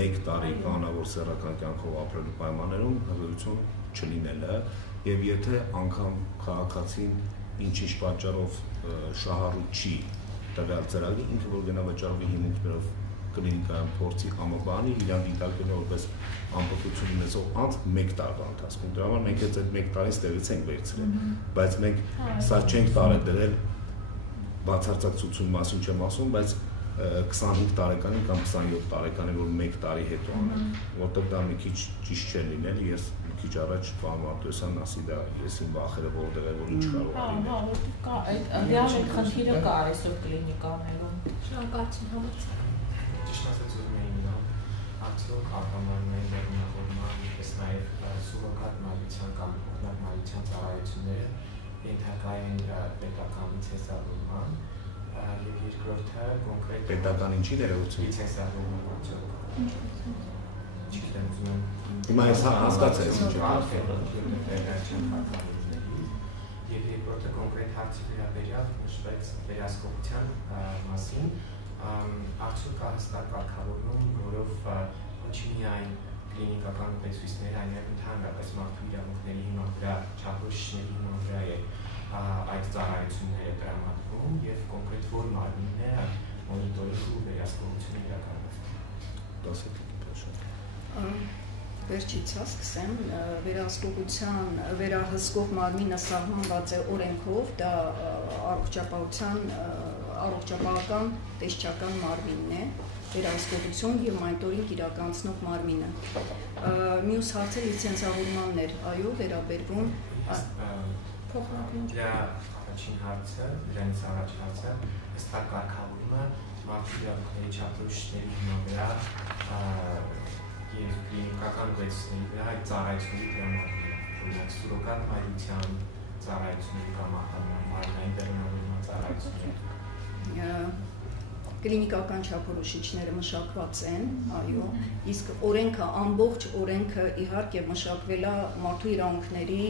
1 տարի կանոնավոր սեռական կյանքով ապրելու պայմաններում հղիություն չլինելը եւ եթե անգամ քաղաքացին ինչ-ինչ պատճառով շահառու չի տվյալ ծրագրի, ինքը որ գնա վճարվի հիմունքներով կլինիկայում փորձի համաբանի, իրան դիտարկելու որպես անպտղություն ունեցող անձ 1 տարվա ընթացքում։ Դրա համար մենք այդ 1 տարից տեղից ենք վերցրել, բայց մենք սա չենք տարեդրել բացարձակ ցուցում մասին չեմ ասում, բայց 25 տարեկանի կամ 27 տարեկանի, որ 1 տարի հետո անեն, որտեղ դա մի քիչ ճիշտ չէ լինել, ես մի քիչ առաջ պարոն Մարտիրոսյանն ասի դա եսին վախերը որտեղ է, որ ինչ կարող է լինել։ որտեղ կա այդ խնդիրը կա այսօր կլինիկաներում։ Շնորհակալություն համաձայն։ Ճիշտ ասած ուզում էի իմանալ, արդյոք արտոնարների վերնավորման, ինչպես նաև սուրոգատ մայրության կամ օրինակ մայրության ծառայությունները ենթակա են պետական լիցենզավորման, եւ երկրորդը կոնկրետ պետական ինչի ներողություն լիցենզավորման գործով։ Չգիտեմ, ուզում եմ հիմա ես հասկացա ես ինչ եւ երկրորդը կոնկրետ հարցի վերաբերյալ նշվեց վերահսկողության մասին, արդյոք կա հստակ կարգավորում, որով ոչ միայն կլինիկական ուղեցույցները, այլև ընդհանրապես մարդու իրավունքների հիման վրա, չափորոշիչների հիման վրա է այդ ծառայությունները տրամադրվում եւ կոնկրետ որ մարմինները մոնիտորինգ ու վերահսկողություն իրականացնում։ Վերջից սկսեմ, վերահսկող մարմինը սահմանված է օրենքով, դա առողջապահական տեսչական մարմինն է, վերահսկողություն եւ մոնիտորինգ իրականացնող մարմինը։ Մյուս հարցը լիցենզավորմանն էր, այո, վերաբերվում Դրա առաջին հարցը, դրանից առաջ հարցը, հստակ կարգավորումը մարդու իրավունքների չափորոշիչների հիման վրա եւ կլինիկական ուղեցույցների վրա այդ ծառայությունների տրամադրումը, օրինակ սուրոգատ մայրության ծառայությունների կամ արտոնային վերնավորման ծառայությունները։ Կլինիկական չափորոշիչները մշակված են, այո, իսկ օրենքը, ամբողջ օրենքը իհարկե մշակվել է մարդու իրավունքների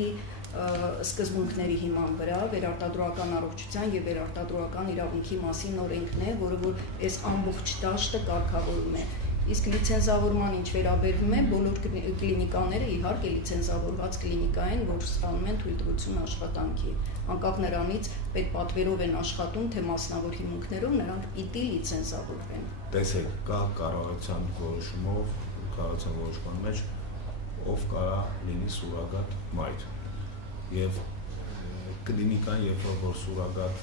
սկզբունքների հիման վրա, վերարտադրական առողջության եւ վերարտադրական իրավունքի մասին օրենքն է, որը որ այս ամբողջ դաշտը կարգավորում է։ Իսկ լիցենզավորման ինչ վերաբերվում է, բոլոր կլինիկաները իհարկե լիցենզավորված կլինիկա են, որ ստանում են թույլտվություն աշխատանքի։ Անկախ նրանից պետպատվերով են աշխատում, թե մասնավոր հիմունքներով, նրանք պիտի լիցենզավորվեն։ Տեսեք, կա կառավարության որոշումով, կառավարության որոշման մեջ ով կարա լինի սուրոգատ մայր։ Եվ կլինիկան, երբ որ սուրոգատ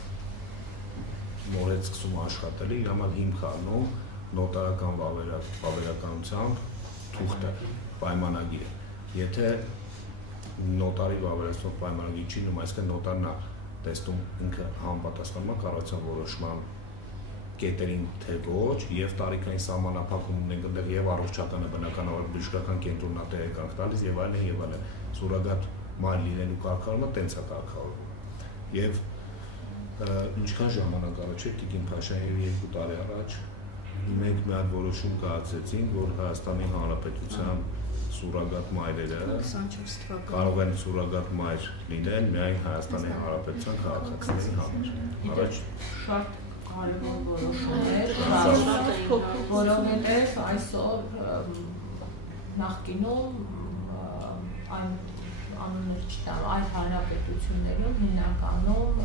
մորից սկսում աշխատել, իր համար հիմք առնում նոտարական վավերականությամբ թուղթը, պայմանագիրը։ Եթե նոտարի վավերացնող պայմանագիր չի նում, այսինքն նոտարն է տեսնում ինքը համապատասխանում է կառավարության որոշման կետերին թե ոչ, եւ տարիքային սահմանափակում ունենք այնտեղ եւ առողջականը բնականաբար բժշկական կենտրոնն է տեղեկանք տալիս եւ այլն եւ այլն։ Սուրոգատ մայր լինելու կարգավորումը տենց է կարգավորվում։ Եվ ինչքան ժամանակ առաջ է Տիկին Փաշինյանը 2 տարի առաջ մենք մի հատ որոշում կայացրեցինք, որ Հայաստանի Հանրապետության սուրոգատ մայրերը կարող են սուրոգատ մայր լինել միայն Հայաստանի Հանրապետության քաղաքացիների համար։ Առաջ շատ կարևոր որոշում էր, որովհետև այսօր նախկինում այն անուններ չտամ, այլ հանրապետություններում հիմնականում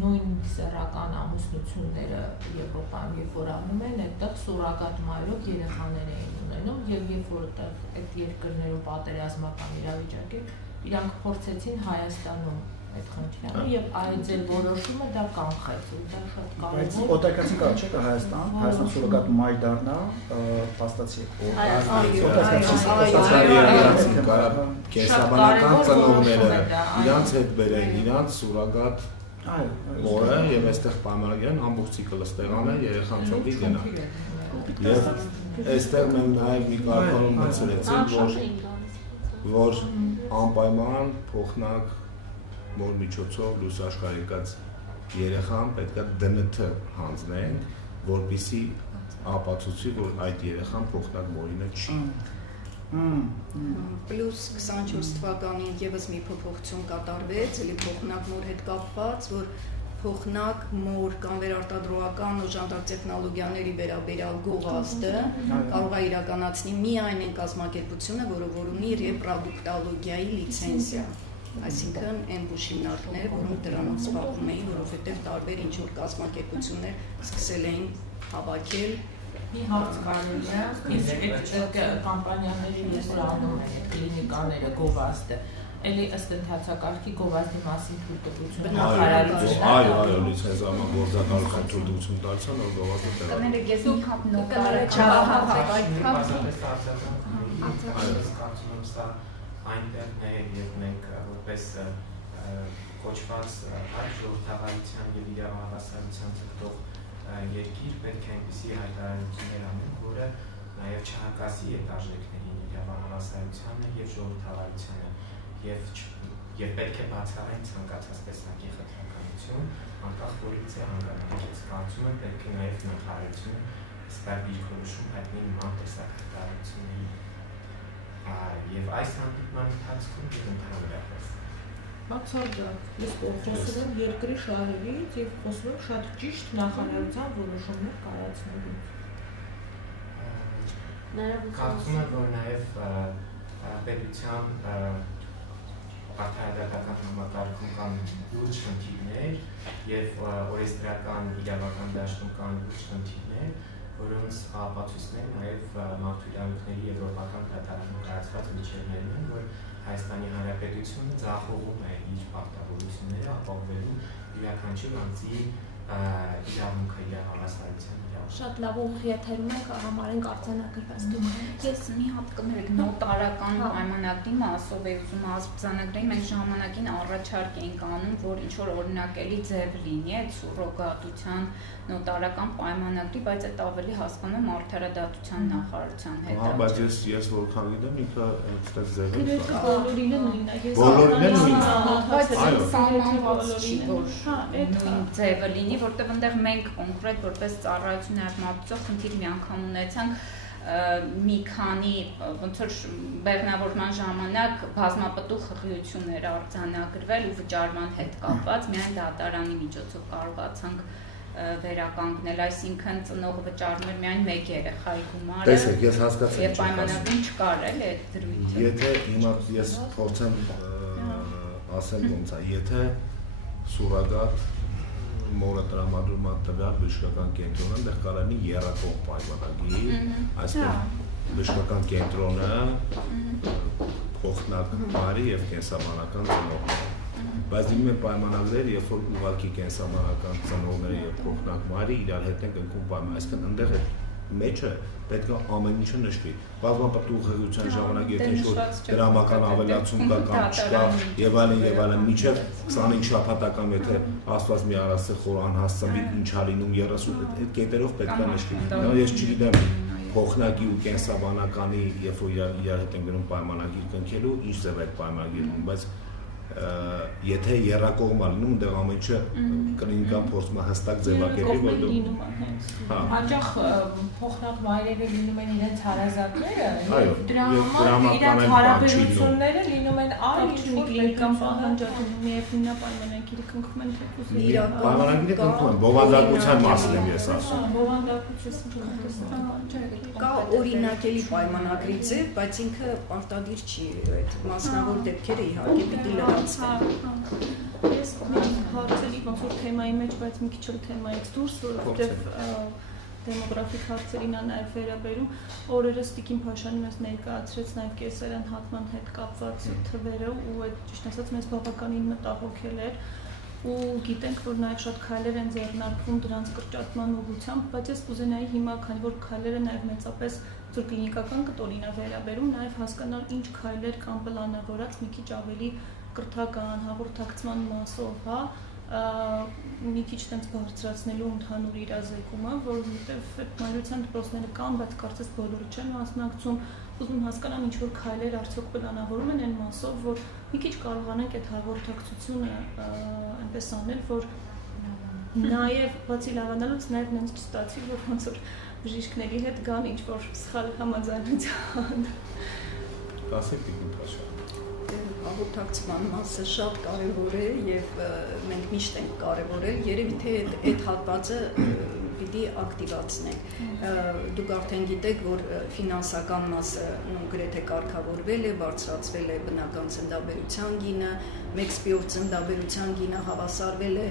նույն սեռական ամուսնությունները Եվրոպայում երբ որ անում են, այդտեղ սուրոգատ մայրով երեխաներ էին ունենում եւ երբ որ այդ երկրներում պատերազմական իրավիճակ էր, իրանք փորձեցին Հայաստանում այդ խնդիրը եւ այդ ձեր որոշումը դա կանխեց ու դա շատ կարեւոր է։ Օտարքացին կարող չէ Հայաստան սուրոգատ մայր դառնա, փաստացի։ Կենսաբանական ծնողները իրանց հետ բերեն, իրանց սուրոգատ մորը եւ այստեղ պայմանագիրն ամբողջ ցիկլը ստեղան է երեխան ծնվի գնա։ Եվ այստեղ մենք նաեւ մի կարգավորում մտցրեցինք, որ անպայման փոխնակ մոր միջոցով լույս աշխարհ եկած երեխան պետքա ԴՆԹ հանձնենք, որպեսզի ապացուցի, որ այդ երեխան փոխնակ մորինը չի։ Պլյուս 24 թվականին եւս մի փոփոխություն կատարվեց, էլի փոխնակ մոր հետ կապված, որ փոխնակ մոր կամ վերարտադրողական օժանդակ տեխնոլոգիաների վերաբերյալ գովազդը կարող է իրականացնի միայն այն կազմակերպությունը, որը որ ունի ռեպրոդուկտոլոգիայի լիցենզիա։ Այսինքն այն բուժիմնարկները, որոնք դրանով զբաղվում էին, որովհետև տարբեր ինչ-որ կազմակերպություններ սկսել էին հավաքել մի հարց կարելի է, իսկ այդ կամպանիաների ես անում են այդ կլինիկաները գովազդը, էլի ըստ ընթացակարգի գովազդի մասին թույլտվությունը նախարարությունը այո լիցենզիական գործակալության թույլտվություն տալցան որ գովազդը տեղադրել կներեք ես մի հատ նոտարը այնտեղ եւ մենք որպես կոչված ժողովրդավարության եւ իրավահավասարության ցկտող երկիր պետք է այնպիսի հայտարարություններ անենք, որը նաեւ չհակասի այդ արժեքներին իրավահավասարությանը եւ ժողովրդավարությանը եւ պետք է բացառային ցանկացած տեսակի խտրականություն, անկախ որից է հանգամանք ես կարծում եմ պետք է նաեւ նախարարությունը ստար դիրքորոշում հայտնի նման տեսակ հայտարարությունների եւ այս հանդիպման ընթացքում եւ ընդհանրապես Բացարձակ, ես խոսում եմ երկրի շահերից եւ խոսում եմ շատ ճիշտ նախարարության որոշումներ կայացնելուց։ Կարծում եմ, որ նաեւ պետության արդարադատական համակարգում կան լուրջ խնդիրներ եւ օրենսդրական իրավական դաշտում կան լուրջ խնդիրներ, որոնց ապացույցներ նաեւ մարդու եվրոպական դատարանում կայացված միջոցներն են, որ Հայաստանի Հանրապետությունը ձախողում է իր պարտավորությունները ապահովելու յուրաքանչյուր անձի իրավունքը իրավահավասարության Շատ լավ ուղիղ եթերում եք համարենք արձանագրված դուք Ես մի հատ կներեք նոտարական պայմանագրի մասով է ուզում արձանագրեի մենք ժամանակին առաջարկ էինք անում որ ինչ որ օրինակելի ձև լինի այդ սուրոգատության նոտարական պայմանագրի բայց այդ ավելի հասկանում եմ արդարադատության նախարարության հետ բայց ես որքան գիտեմ ինքը այդպես ձև է բոլորին է նույնն է բոլորին է նույնն բայց սահմանված չի որ նույն ձևը լինի որտեղ այնտեղ մենք կոնկրետ որպես ծառայություն մատուցող խնդիր մի անգամ ունեցանք մի քանի ոնց որ բեռնավորման ժամանակ բազմապտուղ խղիություններ արձանագրվել ու վճարման հետ կապված միայն դատարանի միջոցով կարողացանք վերականգնել, այսինքն ծնողը վճարում էր միայն մեկ երեխայի գումարը։ Տեսեք, ես հասկացա։ Եվ պայմանագրում չկար էլ այդ դրույթը։ Եթե հիմա ես փորձեմ ասեմ ոնց է, եթե սուրոգատ մորը տրամադրումա տվյալ բժշկական կենտրոնը այնտեղ կարելի երրակող պայմանագիր, այսպես բժշկական կենտրոնը փոխնակ բարի եւ կենսաբանական ծնողներ։ Բայց դիմում են պայմանագրեր, երբ որ ուղղակի կենսաբանական ծնողները եւ փոխնակ բարի իրար հետ են կնքում պայման, այսինքն այնտեղ է մեջը պետք է ամեն ինչը նշվի։ Բազմապտուղ խղիության ժամանակ եթե ինչ-որ դրամական ավելացում կա կամ չկա եւ այլն միջև 25 շաբաթական եթե աստված մի արասը խոր անհասցվի ինչա լինում 30 այդ կետերով պետք է նշվի։ Ես չգիտեմ փոխնակի ու կենսաբանականի երբ որ իրար հետ են գնում պայմանագիր կնքելու ինչ ձև այդ պայմանագիրն բայց եթե երրակողմա լինում դեռ ամեն ինչը կլինիկան փորձում է հստակ ձևակերպի որ դու հաճախ փոխնակ մայրերը լինում են իրենց հարազատները դրա համար իրենց հարաբերությունները լինում են այլ կլինիկան պահանջատում միև նույնա պայմանագիրը կնքում են թեկուզ պայմանագիրը կնքում են բովանդակության մասին եմ ես ասում կա օրինակելի պայմանագրի ձև բայց ինքը պարտադիր չի այդ մասնավոր դեպքերը իհարկե պիտի լրացվեն ես մի հարցերի ոնց որ թեմայի մեջ բայց մի քիչ էլ թեմայից դուրս որովհետև դեմոգրաֆիկ հարցերին է նաև վերաբերում օրերս Տիկին Փաշյանին մեզ ներկայացրեց նաև կեսարյան հատման հետ կապված թվերը ու այդ ճիշտ ասած մեզ բավականին մտահոգել էր ու գիտենք որ նաև շատ քայլեր են ձեռնարկվում դրանց կրճատման ուղղությամբ բայց ես կուզենայի հիմա քանի որ քայլերը նաև մեծապես ծուր կլինիկական կտորին է վերաբերում նաև հասկանալ ինչ քայլեր կան պլանավորած մի քիչ ավելի կրթական հաղորդակցման մասով հա մի քիչ տենց բարձրացնելու ընդհանուր իրազեկումը որովհետև այդ մայրության դպրոցները կան բայց կարծես բոլորը չեն մասնակցում ուզում հասկանամ ինչ որ քայլեր արդյոք պլանավորում են այն մասով որ մի քիչ կարողանանք այդ հաղորդակցությունը այնպես անել որ նաև բացի լավանալուց նաև նենց չստացվի որ ոնց որ բժիշկների հետ գան ինչ որ սխալ համաձայնության ասեք Տիկին Փաշյան հաղորդակցման մասը շատ կարևոր է եւ մենք միշտ ենք կարևորել երևի թե այդ հատվածը պիտի ակտիվացնենք դուք արդեն գիտեք որ ֆինանսական մասը գրեթե կարգավորվել է բարձրացվել է բնական ծննդաբերության գինը մեքսպիով ծննդաբերության գինը հավասարվել է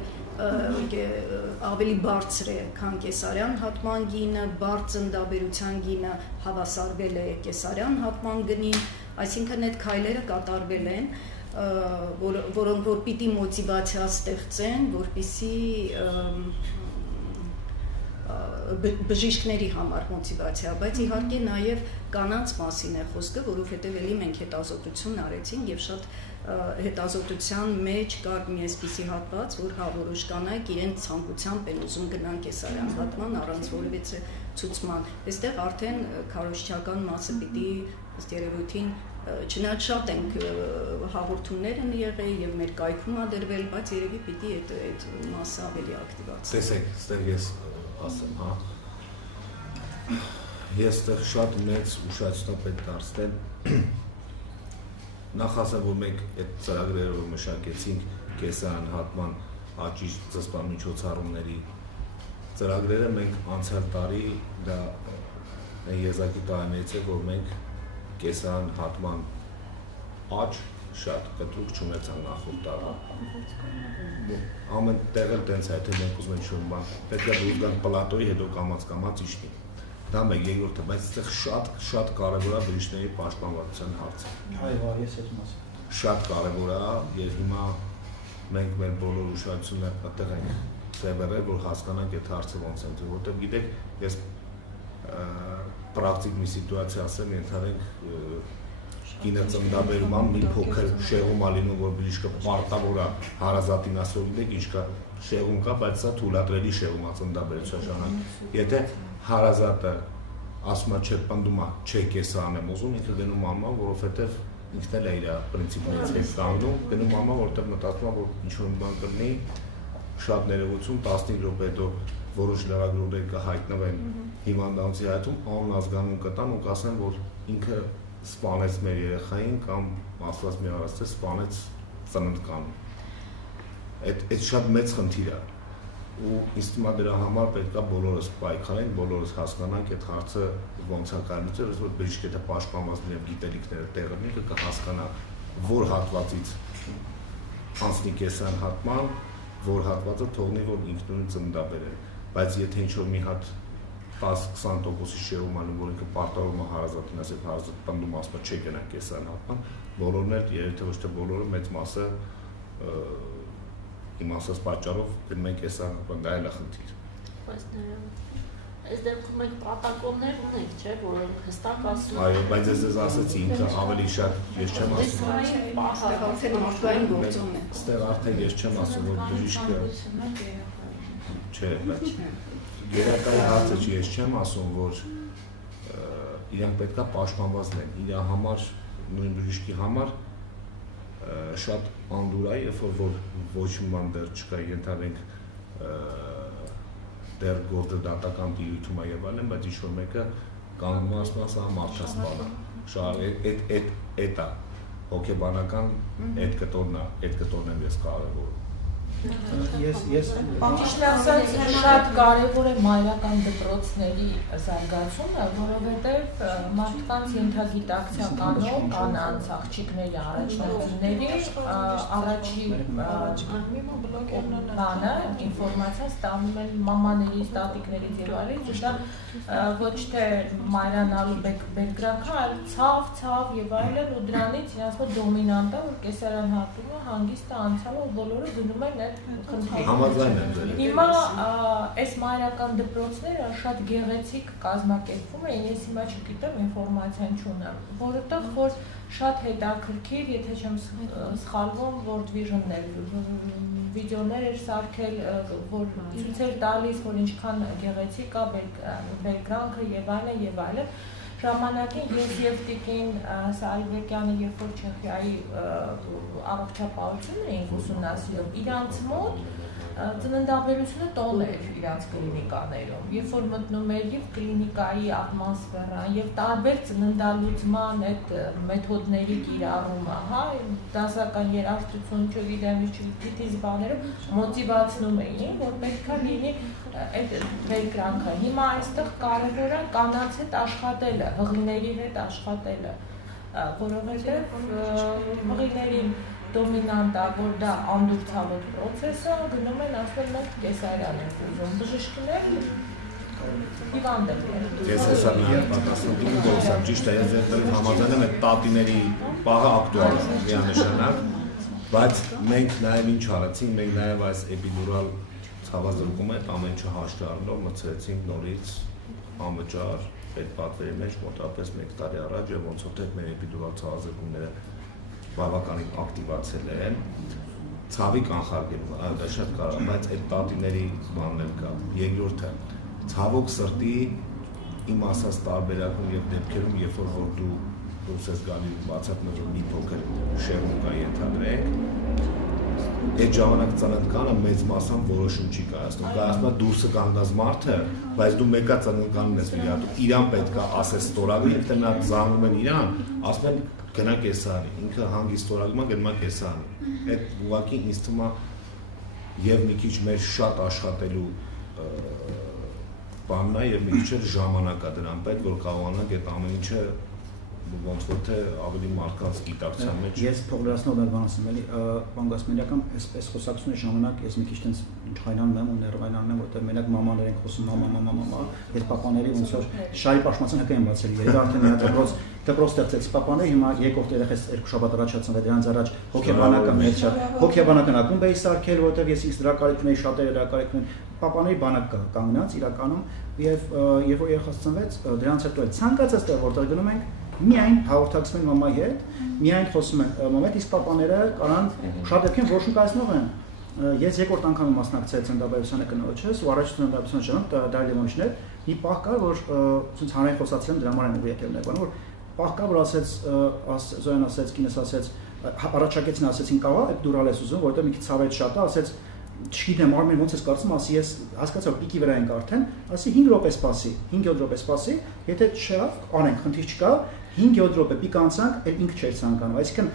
ավելի բարձր է քան կեսարյան հատման գինը բարձր ծննդաբերության գինը հավասարվել է կեսարյան հատման գնին այսինքն այդ քայլերը կատարվել են որոնք որ պիտի մոտիվացիա ստեղծեն, որպեսզի բժիշկների համար մոտիվացիա, բայց իհարկե նաև կանանց մասին է խոսքը, որովհետև էլի մենք հետազոտություն արեցինք եւ շատ հետազոտության մեջ կար մի այսպիսի հատված, որ որոշ կանայք իրենց ցանկությամբ են ուզում գնան կեսարյան հատման առանց որևէ ցուցման։ Այստեղ արդեն քարոզչական մասը պիտի ըստ երևույթին չնայած շատ ենք հաղորդումներ են եղել եւ մեր կայքում ա դրվել, բայց երևի պիտի այդ մասը ավելի ակտիվացնել։ Տեսեք, ստեղ ես ասեմ, հա։ Ես ստեղ շատ մեծ ուշադրություն պետք դարձնել նախ ասեմ, որ մենք այդ ծրագրերը մշակեցինք կեսարյան հատման աճի զսպան միջոցառումների ծրագրերը մենք անցյալ տարի դա եզակի տարիներից է, որ մենք կեսարյան հատման աճ շատ կտրուկ չունեցանք նախորդ տարվա։ Ամեն տեղ էլ տենց է, թե մենք ուզում ենք շոն բան, պետք է դուրս գանք պլատոյի, հետո կամաց իջնի։ Դա մեկ երկրորդը, բայց այստեղ շատ կարևոր է բժիշկների պաշտպանվածության հարցը։ Այո, ես այդ մասը։ Շատ կարևոր է եւ հիմա մենք մեր բոլոր ուշադրությունը այդտեղ ենք ծավալել, որ հասկանանք այդ հարցը ոնց է, որովհետեւ գիտեք, ես պրակտիկ մի սիտուացիա ասեմ, ենթադրենք կինը ծննդաբերման մի փոքր շեղում ա լինում, որ բժիշկը պարտավոր է հարազատին ասել, գիտեք ինչ կա, շեղում կա, բայց սա թույլատրելի շեղում է ծննդաբերության ժամանակ։ Եթե հարազատը ասում է, չէ, պնդում է, չէ, կեսը անեմ ուզում, ինքը գնում անում, որովհետև ինքն էլ է իր պրինցիպներից հետ կանգնում, գնում անում, որովհետև մտածում է, որ ինչ-որ բան կլինի, շատ ներողություն, 15 րոպե հետո որոշ լրագրողներ կհայտնվեն հիվանդանոցի հայտում, անուն ազգանուն կտան ու կասեն, որ ինքը սպանեց մեր երեխային կամ ասված մի առաստ է սպանեց ծննդկանում։ Այդ շատ մեծ խնդիր է ու ինձ թվում է դրա համար պետք է բոլորս պայքարենք, բոլորս հասկանանք այդ հարցը ոնց է կարելի է, որ բժիշկը եթե պաշտպանված լինի գիտելիքները տեղը ունի, կհասկանա որ հատվածից անցնի կեսարյան հատման, որ հատվածը թողնի, որ ինքնուրույն ծննդաբեր է, բայց եթե ինչ-որ մի հատ 10-20%-ի շեղում անում, որ ինքը պարտավորում է հարազատին ասել, հարազատ պնդում ասում է չէ գնանք կեսարյան հատման, բոլորն էլ երևի թե ոչ թե բոլորը մեծ մասը իմ ասած պատճառով գնում ենք կեսարյան հատման, դա էլ է խնդիր։ Բայց այս դեպքում մենք պրոտոկոլներ ունենք, չէ, որոնք հստակ ասում են։ Այո, բայց ես ասացի, ինքը ավելի շատ ես չեմ ասում։ Արդեն մարդկային գործում է։ Ստեղ արդեն ես չեմ ասում, որ բժիշկը չէ, բայց գերակայի հարցը չի, ես չեմ ասում, որ իրանք պետք է պաշտպանված լինեն, իր համար, նույն բժիշկի համար շատ անդուր է, երբ որ ոչ մի բան դեռ չկա, ենթադրենք դեռ գործը դատական տիրույթում է եւ այլն, բայց ինչ-որ մեկը կանգնում է ասում, սա մարդասպան է, այդ է, հոգեբանական այդ կտորն եմ ես կարևորում։ Ճիշտ ասած, շատ կարևոր է մայրական դպրոցների զարգացումը, որովհետև մարդկանց ենթագիտակցականով կանանց աղջիկների առաջնորդների առաջի բանը ինֆորմացիան ստանում են մամաներից, տատիկներից եւ այլն, դա ոչ թե մայրանալու բերկրանքը, այլ ցավ եւ այլն ու դրանից իրաց մոտ դոմինանտ է, որ կեսարյան հատումը հանգիստ է անցյալը ու բոլորը գնում են այդ Համաձայն եմ։ Հիմա այս մայրական դպրոցները շատ գեղեցիկ կազմակերպվում են, ես հիմա չգիտեմ, ինֆորմացիան չունեմ, որովհետև որ շատ հետաքրքիր, եթե չեմ սխալվում, World Vision-ներ, վիդեոներ էր սարքել, որ ցույց էր տալիս, որ ինչքան գեղեցիկ է բերկրանքը եւ այլն, ժամանակին ես եւ Տիկին Սարիբեկյանը, երբ որ Չեխիայի առողջապահությունն էին ուսումնասիրում, իրանց մոտ ծննդաբերությունը տոն էր իրանց կլինիկաներում, երբ որ մտնում էր եւ կլինիկայի ատմոսֆերան եւ տարբեր ծննդալուծման այդ մեթոդների կիրառումը, հա, դասական երաժշտություն, չգիտեմ, չգիտես բաներով մոտիվացնում էին, որ պետքա լինի այդ բերկրանքը։ Հիմա այստեղ կարևոր է կանանց հետ աշխատելը, հղիների հետ աշխատելը, որովհետև հղիներին դոմինանտ է, որ դա անդուր ցավոտ պրոցես է, գնում են ասում մենք կեսարյան ենք ուզում, բժիշկներ հիվանդ են։ Ես հեսա միայն պատասխանում եմ, ճիշտ է, ես ձեր համաձայնում եմ, տատիների պահը ակտուալ է, միանշանակ, Բայց մենք նաև ինչ արեցինք, մենք նաև այս էպիդուրալ ցավազրկումը ամեն ինչը հաշվի առնելով մտցրեցինք նորից անվճար պետպատվերի մեջ մոտավորապես 1 տարի առաջ եւ ոնց որ թե մեր էպիդուրալ ցավազրկումները բավականին ակտիվացել են ցավի կանխարգելումը, դա շատ կարևոր է, բայց այդ տատիների բանն էլ կա։ Երկրորդը ցավոք սրտի իմ ասած տարբերակում եւ դեպքերում, երբ որ դու դուրս ես գալի բացատրում որ մի փոքր շեղում կա ենթադրենք, այդ ժամանակ ծննդկանը մեծ մասամբ որոշում չի կայացնում։ Կայացնում է դուրսը կանգնած մարդը, բայց դու մեկա ծննդկանին ես վիրատում։ Իրան պետք է ասես ստորագրի, եթե նա զանգում են իրան, ասում են գնա կեսարի, ինքը հանգիստ ստորագրում է գնում է կեսարի։ Այդ ուղղակի ինձ թվում է եւ մի քիչ մեր շատ աշխատելու բանն է եւ մի քիչ ժամանակ է դրան պետք, որ կարողանանք այդ ամեն ինչը ոնց որ թե ավելի մարդկանց գիտակցության մեջ։ Ես փոխլրացնող բան ասեմ, էլի, բան գասմենական այսպես խոսակցությունների ժամանակ ես մի քիչ տենց ինչայնանում եմ ու ներվայնանում եմ, որտեղ մենակ մամաներ են խոսում, մամա, ես պապաների ոնց որ շարի պաշտպանության հկա եմ բացել, երբ արդեն մի հատ դպրոց ստեղծեց պապաները, հիմա երկրորդ երեխես 2 շաբաթ առաջ ծնվել, դրանց առաջ հոգեբանական մեջ հոգեբանական ակումբ էի սարքել, որտեղ ես ինձ դրա կարիքն էի, շատերը դրա կարիքն են, պապաների բանակ կա կանգնած իրականում, եւ երբ որ երեխաս ծնվեց, դրանց հետո էլ ցանկացած տեղ որտեղ գնում ենք միայն հաղորդակցում են մամայի հետ, միայն խոսում են մամայի հետ, իսկ պապաները կարան շատ դեպքերում որոշում կայացնող են։ Ես երկրորդ անգամ մասնակցել ծննդաբերությանը կնոջս ու առաջ ծննդաբերության ժամանակ Դարի Լևոնիշն էր, մի պահ կար, որ ցույց հանրային խոսացել եմ դրա համար եմ ուղի եկել ներկան, որ պահ կա, որ ասեց Զոյան ասեց, կինս ասեց, առաջարկեցին ասեցին կավա, այդ դուրալ ես ուզում, որովհետեւ մի քիչ ցավեց շատ է, ասեց չգիտեմ, Արմեն ոնց ես կարծում, ասի ես հասկացա, որ պիկի վրա ենք արդեն, ասի 5 րոպե սպասի, 5-7 րոպե սպասի, եթե չավ, անենք, խնդիր չկա, 5-7 րոպե պիկ անցանք, էլ ինքը չէր ցանկանում, այսինքն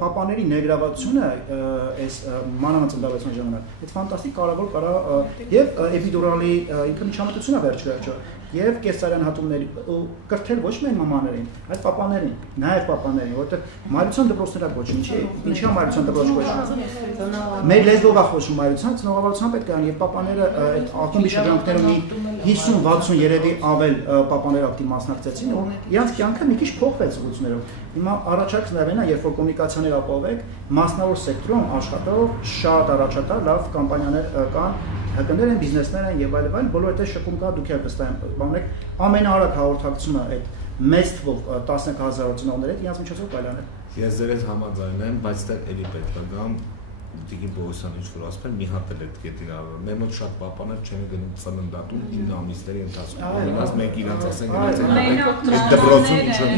պապաների ներգրավությունը այս մանավանդ ծննդաբերության ժամանակ, այդ ֆանտաստիկ կարևոր կարա եւ էպիդուրալի ինքը միջամտություն է վերջ-վերջո եւ կեսարյան հատումների ու կրթել ոչ միայն մամաներին, այլ պապաներին, նաեւ պապաներին, որովհետեւ մայրության դպրոցները ոչ ինչի մայրության դպրոց ոչ։ Մեր լեզվով է խոսում մայրության, ծնողավարության պետք է ան եւ պապաները այդ ակումբի շրջանքներում մի 50-60 երևի ավել պապաներ ակտիվ մասնակցեցին ու իրանց կյանքը մի քիչ փոխվեց ուղղություններով։ Հիմա առաջարկս նաև նա, երբ որ կոմունիկացիաներ ապահովեք, մասնավոր սեկտորում աշխատող շատ առաջատար լավ կամպանիաներ կան, հակներ են, բիզնեսներ են եւ այլն, բոլոր այդ շփում կա, դուք եք վստահ բանեք, ամենաարագ հաղորդակցությունը այդ մեծ թվով 10000 ծնողներ հետ իրancs միջոցով կայլանել։ Ես ձեր հետ համաձայն եմ, բայց դա էլի պետք է գամ Տիկին Բոյսյանը ինչ որ ասում են, մի հատ էլ այդ կետին արվում։ Մեր մոտ շատ պապաներ չեն գնում ծննդատուն 9 ամիսների ընթացքում։ Ունենաց մեկ իրանց ասեն գնացել դպրոցում ինչ-որ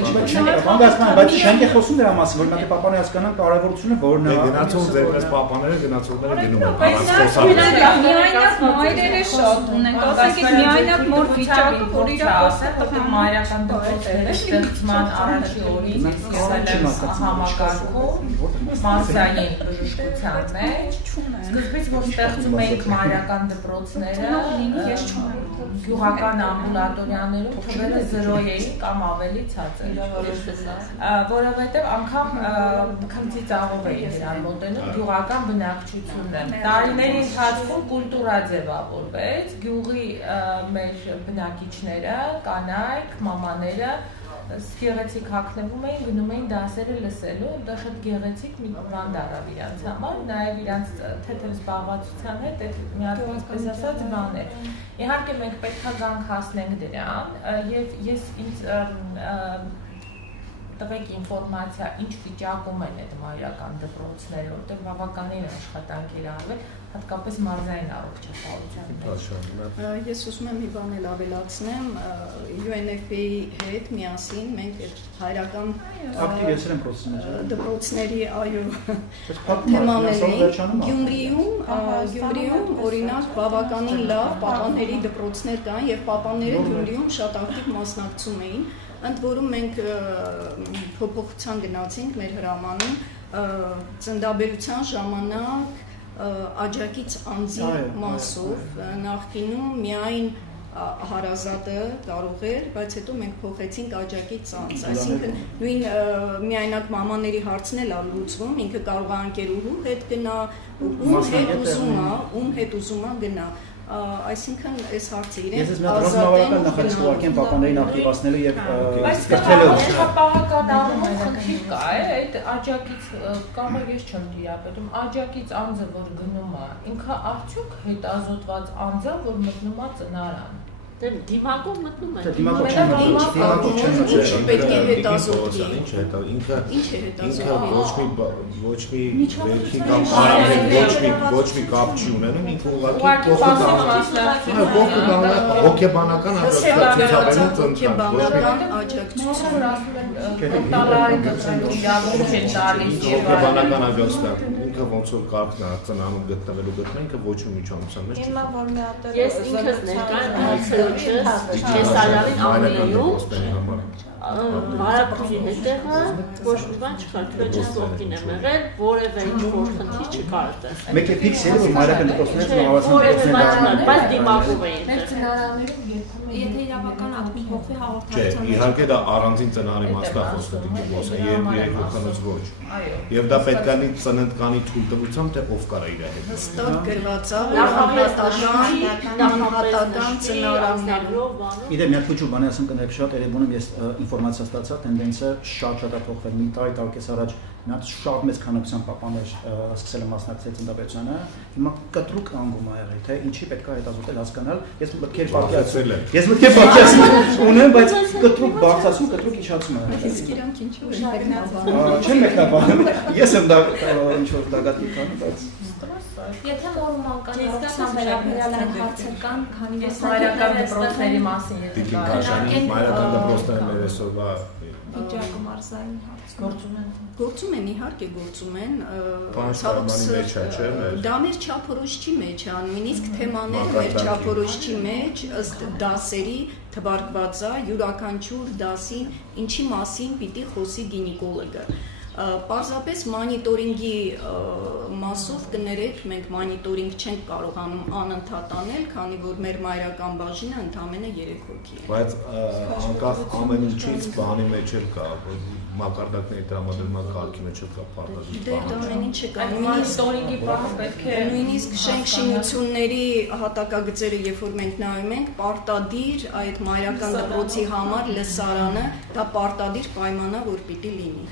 բայց չենք է խոսում դրա մասին, որ մենք պապաները հասկանան կարևորությունը որն է։ Գնացող ձերպես պապաները գնացողները գնում են առանց խոսալու։ Միայնակ մայրերը շատ ունեն, ասենք միայնակ մոր վիճակը, որ իր ասել մայրական դպրոցները ստեղծման առաջի օրից սկսել են համակարգում մարզային բժշկության մեջ սկզբից որ ստեղծում էինք մայրական դպրոցները գյուղական ամբուլատորիաներում թվերը 0 էին կամ ավելի ցածր որովհետև անգամ քմծի ծաղով էին նրան մոտենում գյուղական բնակչությունն է տարիների ընթացքում կուլտուրա ձևավորվեց գյուղի մեր բնակիչները կանայք մամաները գեղեցիկ հագնվում էին, գնում էին դասերը լսելու, դա շատ գեղեցիկ մի բան դառավ իրանց համար, նաև իրանց թեթև զբաղվածության հետ այդ մի հատ այսպես ասած բան է։ Իհարկե մենք պետք է գանք հասնենք դրան եւ ես ինձ տվեք ինֆորմացիա, ինչ վիճակում են այդ մայրական դպրոցները, որտեղ բավականին աշխատանք էր արվել, հատկապես մարզային առողջապահության մեջ։ Ես ուզում եմ մի բան էլ ավելացնեմ, UNFPA-ի հետ միասին մենք այդ հայրական դպրոցների թեմաներին Գյումրիում օրինակ բավականին լավ պապաների դպրոցներ կան եւ պապաները Գյումրիում շատ ակտիվ մասնակցում էին ընդ որում մենք փոփոխության գնացինք մեր հրամանում ծննդաբերության ժամանակ աջակից անձի մասով նախկինում միայն հարազատը կարող էր, բայց հետո մենք փոխեցինք աջակից անձ, այսինքն նույն միայնակ մամաների հարցն էլ լուծվում, ինքը կարող է ընկերուհու հետ գնա, ում հետ ուզում է գնա, Այսինքն այս հարցը Ես իրեն բավական նախաձեռնական պապաներին ակտիվացնելու եւ Պահական առումով խնդիր կա, այդ աջակից կարող ես չեմ դիապետում, աջակից անձը որ գնում է, ինքը արդյոք հետազոտված անձ է, որ մտնում է ծնարան։ Դիմակով մտնում է։ Դիմակով չեմ մտնում։ Ինչ պետք է հետազոտվի։ Ինքը ոչ մի վերքի կամ արամել ոչ մի կապ չի ունենում, ինքը ուղղակի հոգեբանական հոգեբանական աջակցություն։ Հոգեբանական աջակցություն։ Ինքը ոնց որ կարգն է ծնանում գտնվելու ինքը ոչ մի միջամտության մեջ չի։ Ես ինքս ներկայացնում Չեսարյանին ամենայում հարաբերի հետևը ոչ մի բան չկար, քրոջս ողքին եմ եղել, որևէ ինչ-որ խնդիր չկար այդտեղ։ Մեկ է ֆիքս էր, որ մայրական դպրոցներից զբաղվածան բայց դիմակով էին։ Մեր ծնարաններում եթե իրավական ակտի փոխվի հաղորդակցության Չէ, իհարկե դա առանձին ծնարի մասնախոսը դիտում ոսը, երբ հոգանոց ոչ։ Եվ դա պետք է լինի ծննդկանի թույլտվությամբ, թե ով կարա իր հետ։ Հստակ գրված է նախապետական ծնարաններով բանը։ Իդեպ մի հատ փոքր բանի ասեմ կներեք շատ երևում ես ինֆորմացիա ստացա, տենդենսը շատ է փոխվել։ Մի տարի առաջ մի հատ շատ մեծ քանակությամբ պապաներ սկսել են մասնակցել ծննդաբերությանը, հիմա կտրուկ անգում ա եղել, թե ինչի պետք է հետազոտել հասկանալ, ես մտքեր պատկերացրել ունեմ, բայց կտրուկ բարձրացում, կտրուկ իջացում ա եղել։ Իսկ իրանք ինչու Չեմ մեկնաբանում, ես եմ դա ինչ-որ դագատի կանում, բայց Եթե մորմանկան առողջության վերաբերյալ այն հարցեր կան, քանի որ Մայրական դպրոցների մասին եթե մայրական դպրոցները մեր այսօրվա վիճակը մարզային հարց գործում են իհարկե գործում են դա մեր չափորոշչի մեջ է նույնիսկ թեմաները մեր չափորոշչի մեջ ըստ դասերի թվարկված է յուրաքանչյուր դասի ինչի մասին պիտի խոսի գինեկոլոգը Պարզապես մանիտորինգի մասով կներեք, մենք մանիտորինգ չենք կարողանում անընդհատ անել, քանի որ մեր մայրական բաժինը ընդամենը 3 հոգի է։ Բայց անկախ ամեն ինչից բանի մեջ էլ կա, մակարդակների տրամադրման կարգի մեջ էլ կա պարտադիր։ Դե դա ամեն ինչը կա։ Մանիտորինգի բանը պետք է նույնիսկ շենք շինությունների հատակագծերը, երբ որ մենք նայում ենք, պարտադիր այդ մայրական դպրոցի համար լսարանը, դա պարտադիր պայման է, որ պիտի լինի։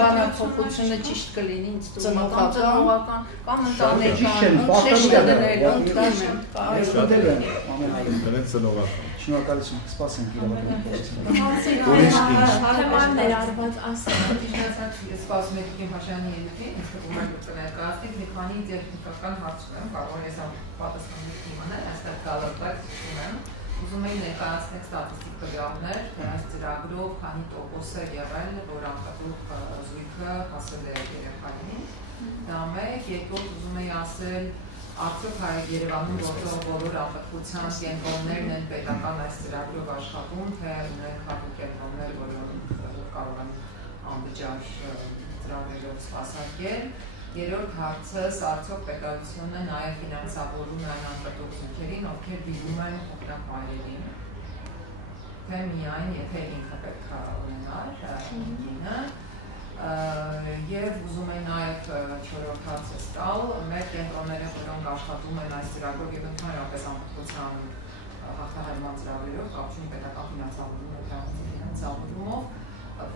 Բանափոխությունը ճիշտ կլինի ինձ ծնողական կամ ծնողական Շնորհակալություն, սպասենք Թեման ներառված ասել։ Ես սպասում եմ Տիկին Փաշյանի ելույթին, ինձ թվում է որ կներկայացնեք մի քանի տեխնիկական հարց ունեմ, կարող ես պատասխանել իմանալ, այստեղ կալորտակ ունեմ։ Ուզում եմ ներկայացնել ստատիստիկ տվյալներ, թե այս ծրագրով քանի տոկոս է եղել, որ անպատուկ զույգը հասել է երեխային։ Դա մեկ, երկրորդ ուզում եմ ասել Արդյոք Երևանում գործող բոլոր անպտղության կենտրոններն են պետական այս ծրագրով աշխատում, թե ունենք հատուկ կենտրոններ, որոնք կարող են անվճար ծրագրերով սպասարկել։ Երրորդ հարցս, արդյոք պետությունը նաև ֆինանսավորում է այն անպտղ զույգերին, ովքեր դիմում են օգնակ մայրերին, թե միայն եթե ինքը պետք է ունենար ինքինը։ Եվ ուզում են նաև չորրորդ հարցս տալ, մեր կենտրոնները, որոնք աշխատում են այս ծրագրով եւ ընդհանրապես անպտղության հաղթահարման ծրագրերով, կապ չունի պետական ֆինանսավորումով,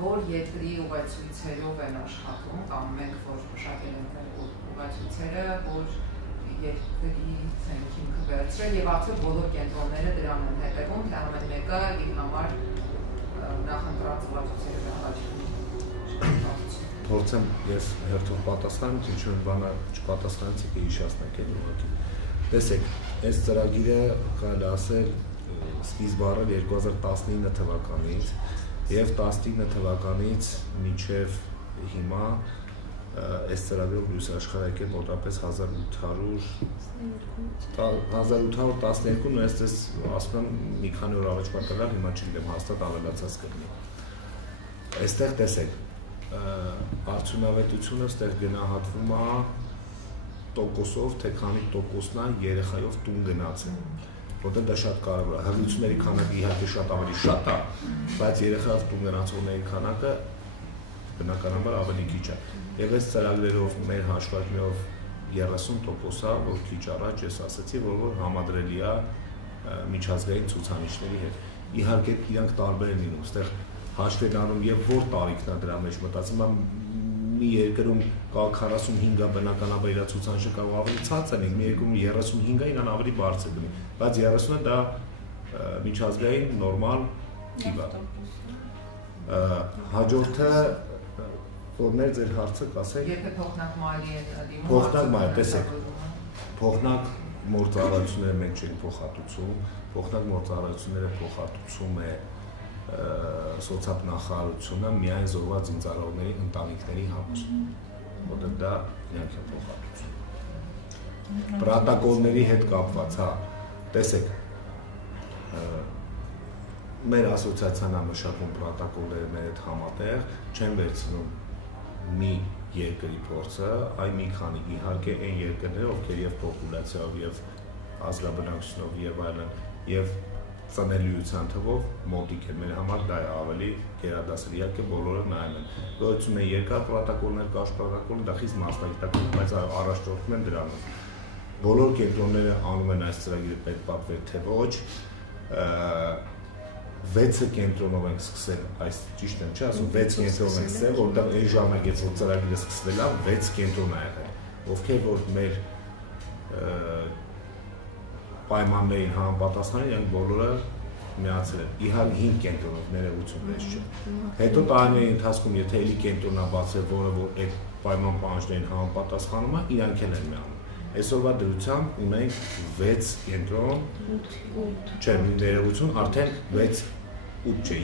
որ երկրի ուղեցույցերով են աշխատում, կամ մենք որ մշակել ենք ուղեցույցերը, որ երկրի ցենքին կվերցրել եւ արդյոք բոլոր կենտրոնները դրան են հետևում, թե ամեն մեկը իր համար նախընտրած ուղեցույցերը առաջին Փորձեմ ես հերթով պատասխանել, ինչ որ բանը չպատասխանեցի, կհիշեցնեք էլ ուղղակի։ Տեսեք, այս ծրագիրը կարելի ասել սկիզբ առել 2019 թվականից եւ 19 թվականից մինչեւ հիմա այս ծրագրով լույս աշխարհ եկել մոտավորապես 1812 ու այսպես ասում եմ մի քանի օր առաջ պատկերել, հիմա չգիտեմ հաստատ ավելացած կլինի։ Այստեղ տեսեք արդյունավետությունը ստեղ գնահատվում է տոկոսով, թե քանի տոկոսն է երեխայով տուն գնացել, որտեղ դա շատ կարևոր է։ Հղիությունների քանակը իհարկե շատ ավելի շատ է, բայց երեխայով տուն գնացողների քանակը բնականաբար ավելի քիչ է։ Եվ այս ծրագրերով մեր հաշվարկներով 30%-ա, որ քիչ առաջ ես ասացի, որ համադրելի է միջազգային ցուցանիշների հետ։ Իհարկե իրանք տարբեր են լինում, այստեղ հաշվի են առնում եւ որ տարիքն է դրա մեջ մտածում եմ մի երկրում կա 45-ը բնականաբար իր ցուցանիշը կարող ավելի ցածր լինի, մի երկրում 35-ը իրան ավելի բարձր լինի, բայց 30-ը դա միջազգային նորմալ թիվ է։ Հաջորդը որներ ձեր հարցը կասեք։ Եթե փոխնակ մայլի են դիմում, փոխնակ մայլ, տեսեք։ Փոխնակ մորձառությունները մենք չենք փոխհատուցում, փոխնակ մորձառությունները փոխհատուցում է սոցիալնախարարությունը միայն զոհված զինծառայողների ընտանիքների համար, որտեղ դա իրենք են փոխհատուցում։ Պրոտոկոլների հետ կապված, հա, տեսեք, մեր ասոցիացիան է մշակում պրոտոկոլները մեր հետ համատեղ, չեն վերցնում մի երկրի փորձը, այ մի քանի իհարկե այն երկրները, ովքեր եւ պոպուլյացիայով եւ ազգաբնակչությունով եւ այլն եւ ծնելիության թվով մոտիկ են, մեր համար դա է ավելի գերադասել, իհարկե բոլորը նայում են։ Գոյություն են երկար պրոտոկոլներ, կարճ պրոտոկոլներ, դա խիստ մասնագիտական, բայց առաջնորդվում են դրանով։ Բոլոր կենտրոնները անում են այս ծրագիրը պետք պատվեր թե ոչ, 6 կենտրոնով ենք սկսել, այս ճիշտ եմ չի ասում, 6 կենտրոնով ենք սկսել, որտեղ այն ժամանակ երբ որ ծրագիրը սկսվել է, 6 կենտրոն է եղել, ովքեր որ մեր պայմաններին համապատասխան իրենք բոլորը միացել են, իհարկե 5 կենտրոնով ներողություն մեզ չէ։ Հետո տարիների ընթացքում եթե էլի կենտրոնա բացել, որը որ այդ պայման պահանջներին համապատասխանում է, իրանք են միանում։ Այսօրվա դրությամբ ունենք 6 կենտրոն, չէ, ներողություն, արդեն 6, 8 չէ,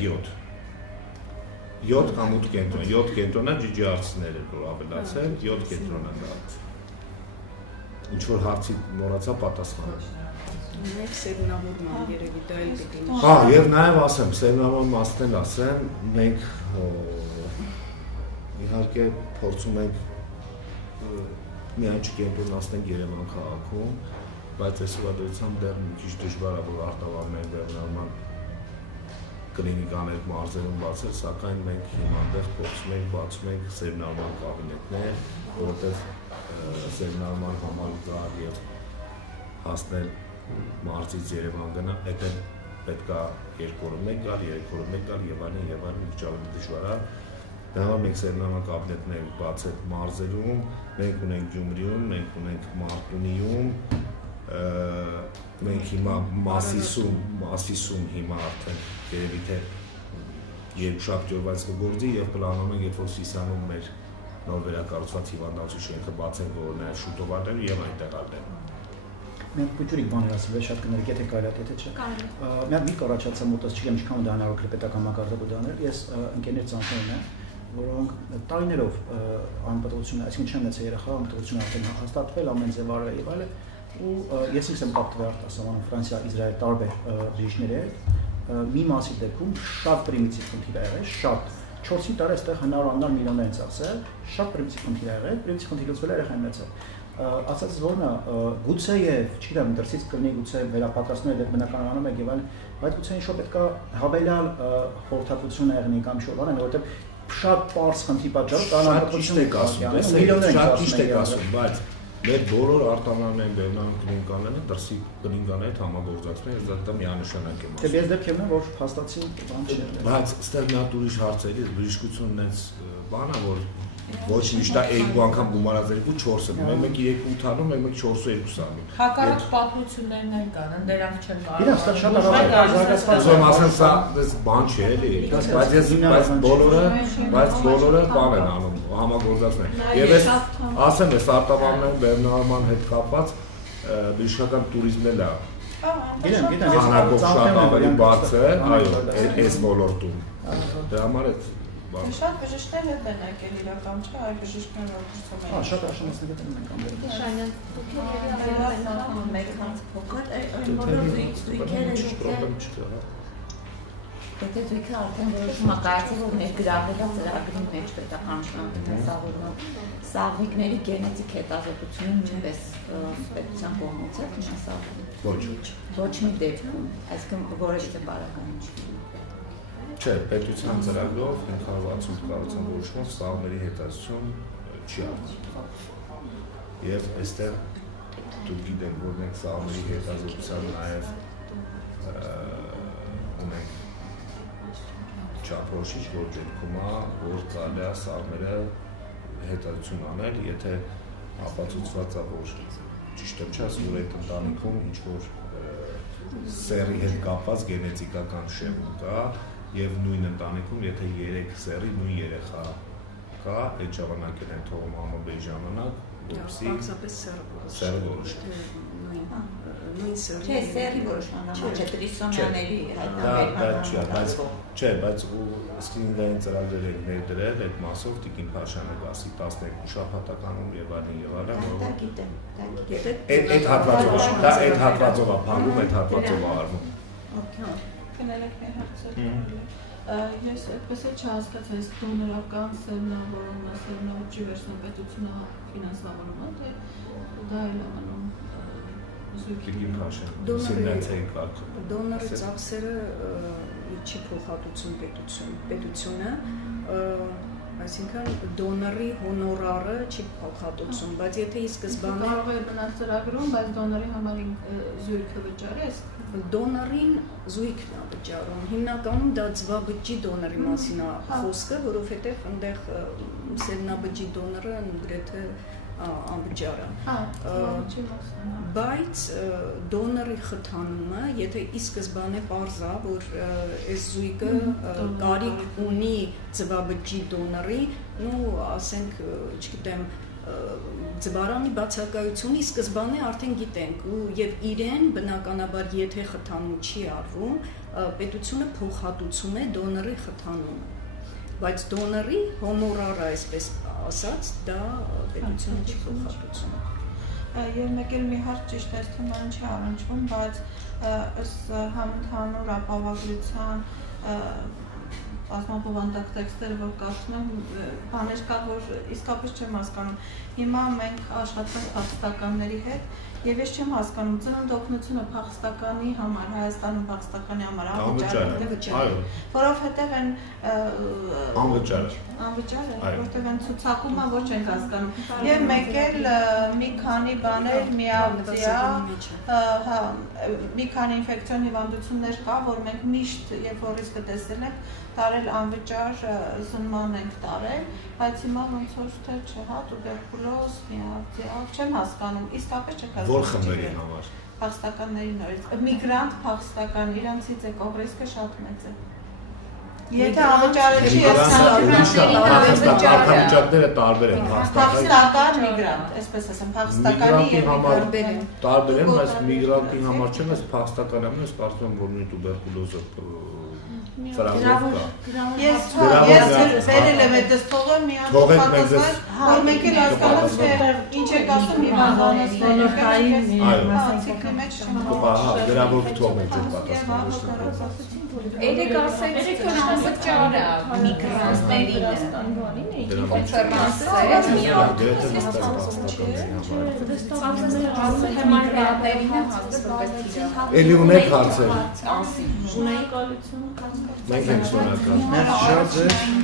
7 կամ 8 կենտրոն, 7 կենտրոնա ջիջի արցիներ էր որ ավելացել, 7 կենտրոնա դա։ Ինչ որ հարցի մոռացա պատասխանել։ Մենք սերմնավորման երևի դա էլ պետք է։ Հա, եւ նաեւ ասեմ, սերմնավորման մասն ասեմ, մենք իհարկե փորձում ենք միայն չկենտրոնացնենք Երևան քաղաքում, բայց այսօրվա դրությամբ դեռ մի քիչ դժվար է որ արտավարման բեռնարման կլինիկաներ մարզերում բացել, սակայն մենք հիմա դեռ փորձում ենք բացում ենք սերմնավորման կաբինետներ, որտեղ սերմնավորման համալուտ եւ հասնել մարզից Երևան գնա, այդ էլ պետք է 2 օրը մեկ գալ, 3 օրը մեկ գալ եւ այլն մի քիչ ավելի դժվար է։ Դա մենք սերմնավորման կաբինետներ բացել մարզերում, մենք ունենք Գյումրիում, մենք ունենք Մարտունիում, մենք հիմա Մասիսում հիմա արդեն երևի թե երկշաբթի օրվանից կգործի եւ պլանում ենք երբ որ Սիսիանում մեր նոր վերակառուցված հիվանդանոցի շենքը բացենք, որ նաեւ շուտով արդեն եւ այնտեղ արդեն Մենք փոքրիկ բաներ ասել, շատ կներեք, եթե կարելի է, եթե չէ։ Մի հատ մի առաջացա մոտս, չգիտեմ, ինչքան դա հնարավոր է պետական մակարդակություններ, ես ընկերներ ծանոթ եմ, որոնք տարիներով անպատվությունը, այսինքն չեն ունեցել երեխա, անպատվությունը արդեն հաստատվել, ամեն ձև արել եւ այլն, ու ես ինքս եմ կապվել արտասահմանում Ֆրանսիա, Իսրայել տարբեր բժիշկների հետ, մի մասի դեպքում շատ պրիմիտիվ խնդիր ա եղել, շատ 4-ի տարի այստեղ հնարավոր միլիոններ են ծախսել, շատ պրիմիտիվ խնդիր ա եղել, պրիմիտիվ խնդիրը լուծվել է երեխային մեծը։ Ասած որն է, գուցե եւ, չգիտեմ, դրսից կլինի գուցե վերապատրաստել այդ բնականանում եք եւ այլն, բայց գուցե ինչ-որ պետք է հավելյալ խորհրդատվություն եղնի կամ ինչ-որ բան, որովհետեւ շատ པարզ խնդրի պատճառով կան անհատություն եք ասում, միլիոններ շատ ճիշտ եք ասում, բայց մեր բոլոր արտոնային բեռնային կլինիկաները դրսի կլինիկաների հետ համագործակցում են, դա միանշանակ եմ ասում։ Դե ես դեպք եմ, որ փաստացի բան չի։ Բայց ստեղ մի հատ ուրիշ հարցերի բժշկությունն էս բան է, որ ոչ միշտ է 2 անգամ գումարած 2-4-ը, մեկ 3-8 անում, մեկ 4-2 անում։ Հակառակ պատմություններն էլ կան, դրանք չեն կարող։ Իրաց դա շատ առավելություն։ Ուզում ասեմ, սա դες բան չէ, էլի, բայց բոլորը բան են անում, համագործակցում են։ Եվ ես ասեմ, այս արտավարման բեռնարման հետ կապված բժշկական туриզմն էլ է։ Գիտեմ, հանակով շատ ավելի բարձր, այո, այս ոլորտում։ Դրա համար է Շատ բժիշկներ հետ են եկել իրական չէ, այլ բժիշկներ որոշում են։ Շատ աշնանացներ են մենք ամբողջ։ Շանյան, դուք երևի մեկ հատ փոքր, այն բոլոր դույքերը Եթե դույքը արդեն որոշում ակայացել, որ ներգրավել է ծրագրի մեջ պետական տնտեսավորման սաղմիկների գենետիկ հետազոտությունը նույնպես պետության կողմից է ֆինանսավորվում։ Ոչ մի դեպքում, այսինքն որևէ բարակային չի։ Չէ, պետության ծրագրով 560 կառուցան որոշումով սաղմերի հետազոտություն չի արվում։ եւ այստեղ դուք գիտեք, որ մենք սաղմերի հետազոտության նաեւ ունենք չափորոշիչ, որ դեպքում է, որ կարելի է սաղմերը հետազոտություն անել, եթե ապացուցված է, որ ճիշտ եմ չասում, որ այդ ընտանիքում ինչ-որ սեռի հետ կապված գենետիկական շեղում կա եւ նույն ընտանիքում, եթե 3 սեռի նույն երեխա կա, այդ ժամանակն են թողում ամբողջ ժամանակ, որպեսզի պարզապես սեռը որոշի։ Նույն սեռի։ Չէ, սեռի որոշման, չէ, տրիսոմիաների Չէ, բայց սկրինինգային ծրագրեր են ներդրել այդ մասով Տիկին Փաշյանը գասի 12 շաբաթականում եւ այլն, դա գիտեմ, այդ հատվածով է փակում, այդ հատվածով է արվում։ Կներեք մեր հարցերը։ Ես այդպես էլ չհասկացա, այս դոնորական սերմնավորումը, սերմնավորիչի վերջնապետությունը ֆինանսավորում է, թե դա էլ անում Տիկին Փաշյանը դոնորի ծախսերը չի փոխհատուցում պետությունը, այսինքն դոնորի հոնորարը չի փոխհատուցում, բայց եթե ի սկզբանե կարող է մնալ ծրագրում, բայց դոնորի համար զույգը վճարես Դոնորին զույգն է վճարում, հիմնականում դա ձվաբջջի դոնորի մասին է խոսքը, որովհետև այնտեղ սերմնաբջջի դոնորը գրեթե անվճար է։ Բայց դոնորի խթանումը, եթե ի սկզբանե պարզ է, որ այս զույգը կարիք ունի ձվաբջջի դոնորի, ասենք, չգիտեմ, ձվարանի բացակայությունը սկզբանե արդեն գիտենք եւ իրեն բնականաբար եթե խթանում չի արվում, պետությունը փոխհատուցում է դոնորի խթանումը, բայց դոնորի հոնորարը, այսպես ասած, դա պետությունը չի փոխհատուցում։ Եվ մեկ էլ մի հարց ճիշտ այս թեման չի առնչվում, բայց ըստ համընդհանուր ապահովագրության բազմաբովանդակ տեքստեր, որ կարծում եմ, բաներ կա, որ իսկապես չեմ հասկանում։ Հիմա մենք աշխատենք փախստականների հետ, եւ ես չեմ հասկանում, ծնունդ օգնությունը փախստականի համար, Հայաստանում փախստականի համար անվճար է, որովհետեւ այն անվճար է, որովհետեւ այն ցուցակումը ոչ ենք հասկանում։ Եվ մեկ էլ մի քանի բաներ միաուկցիա, մի քանի ինֆեկցիոն հիվանդություններ կա, որ մենք միշտ երբ որ ռիսկը տեսել ենք, տարել անվճար զննման ենք տարել, բայց հիմա ոնց որ թե չէ, տուբերկուլոզ, միաուկցիա, չեմ հասկանում, իսկապես չեք հասկանում։ Որ խմբերի համար։ Փախստականների նորից, միգրանտ փախստական, իրանցից եկող ռիսկը շատ մեծ է։ Եթե անվճարը չի, փախստականները տարբեր են, փախստական միգրանտ, այսպես ասեմ, փախստականի եւ միգրանտի տարբեր են, բայց միգրանտի համար չեմ, այս փախստականը, ես կարծում եմ, որ նույն տուբերկուլոզը Ես վերել եմ այդպես թողեմ մի անհատացնել, որ մենք էլ հասկանանք, թե ինչ եք ասում հիվանդանոցները, ցիկլի մեջ դրանով թողենք այդ պատասխանը։ Երեք ասեցիք, որ անվճար է միգրանտներին, կոնֆերանսը, Էլի ունեք հարցեր։ Ունեի կալություն Մենք ենք շնորհակալ։ Առաջին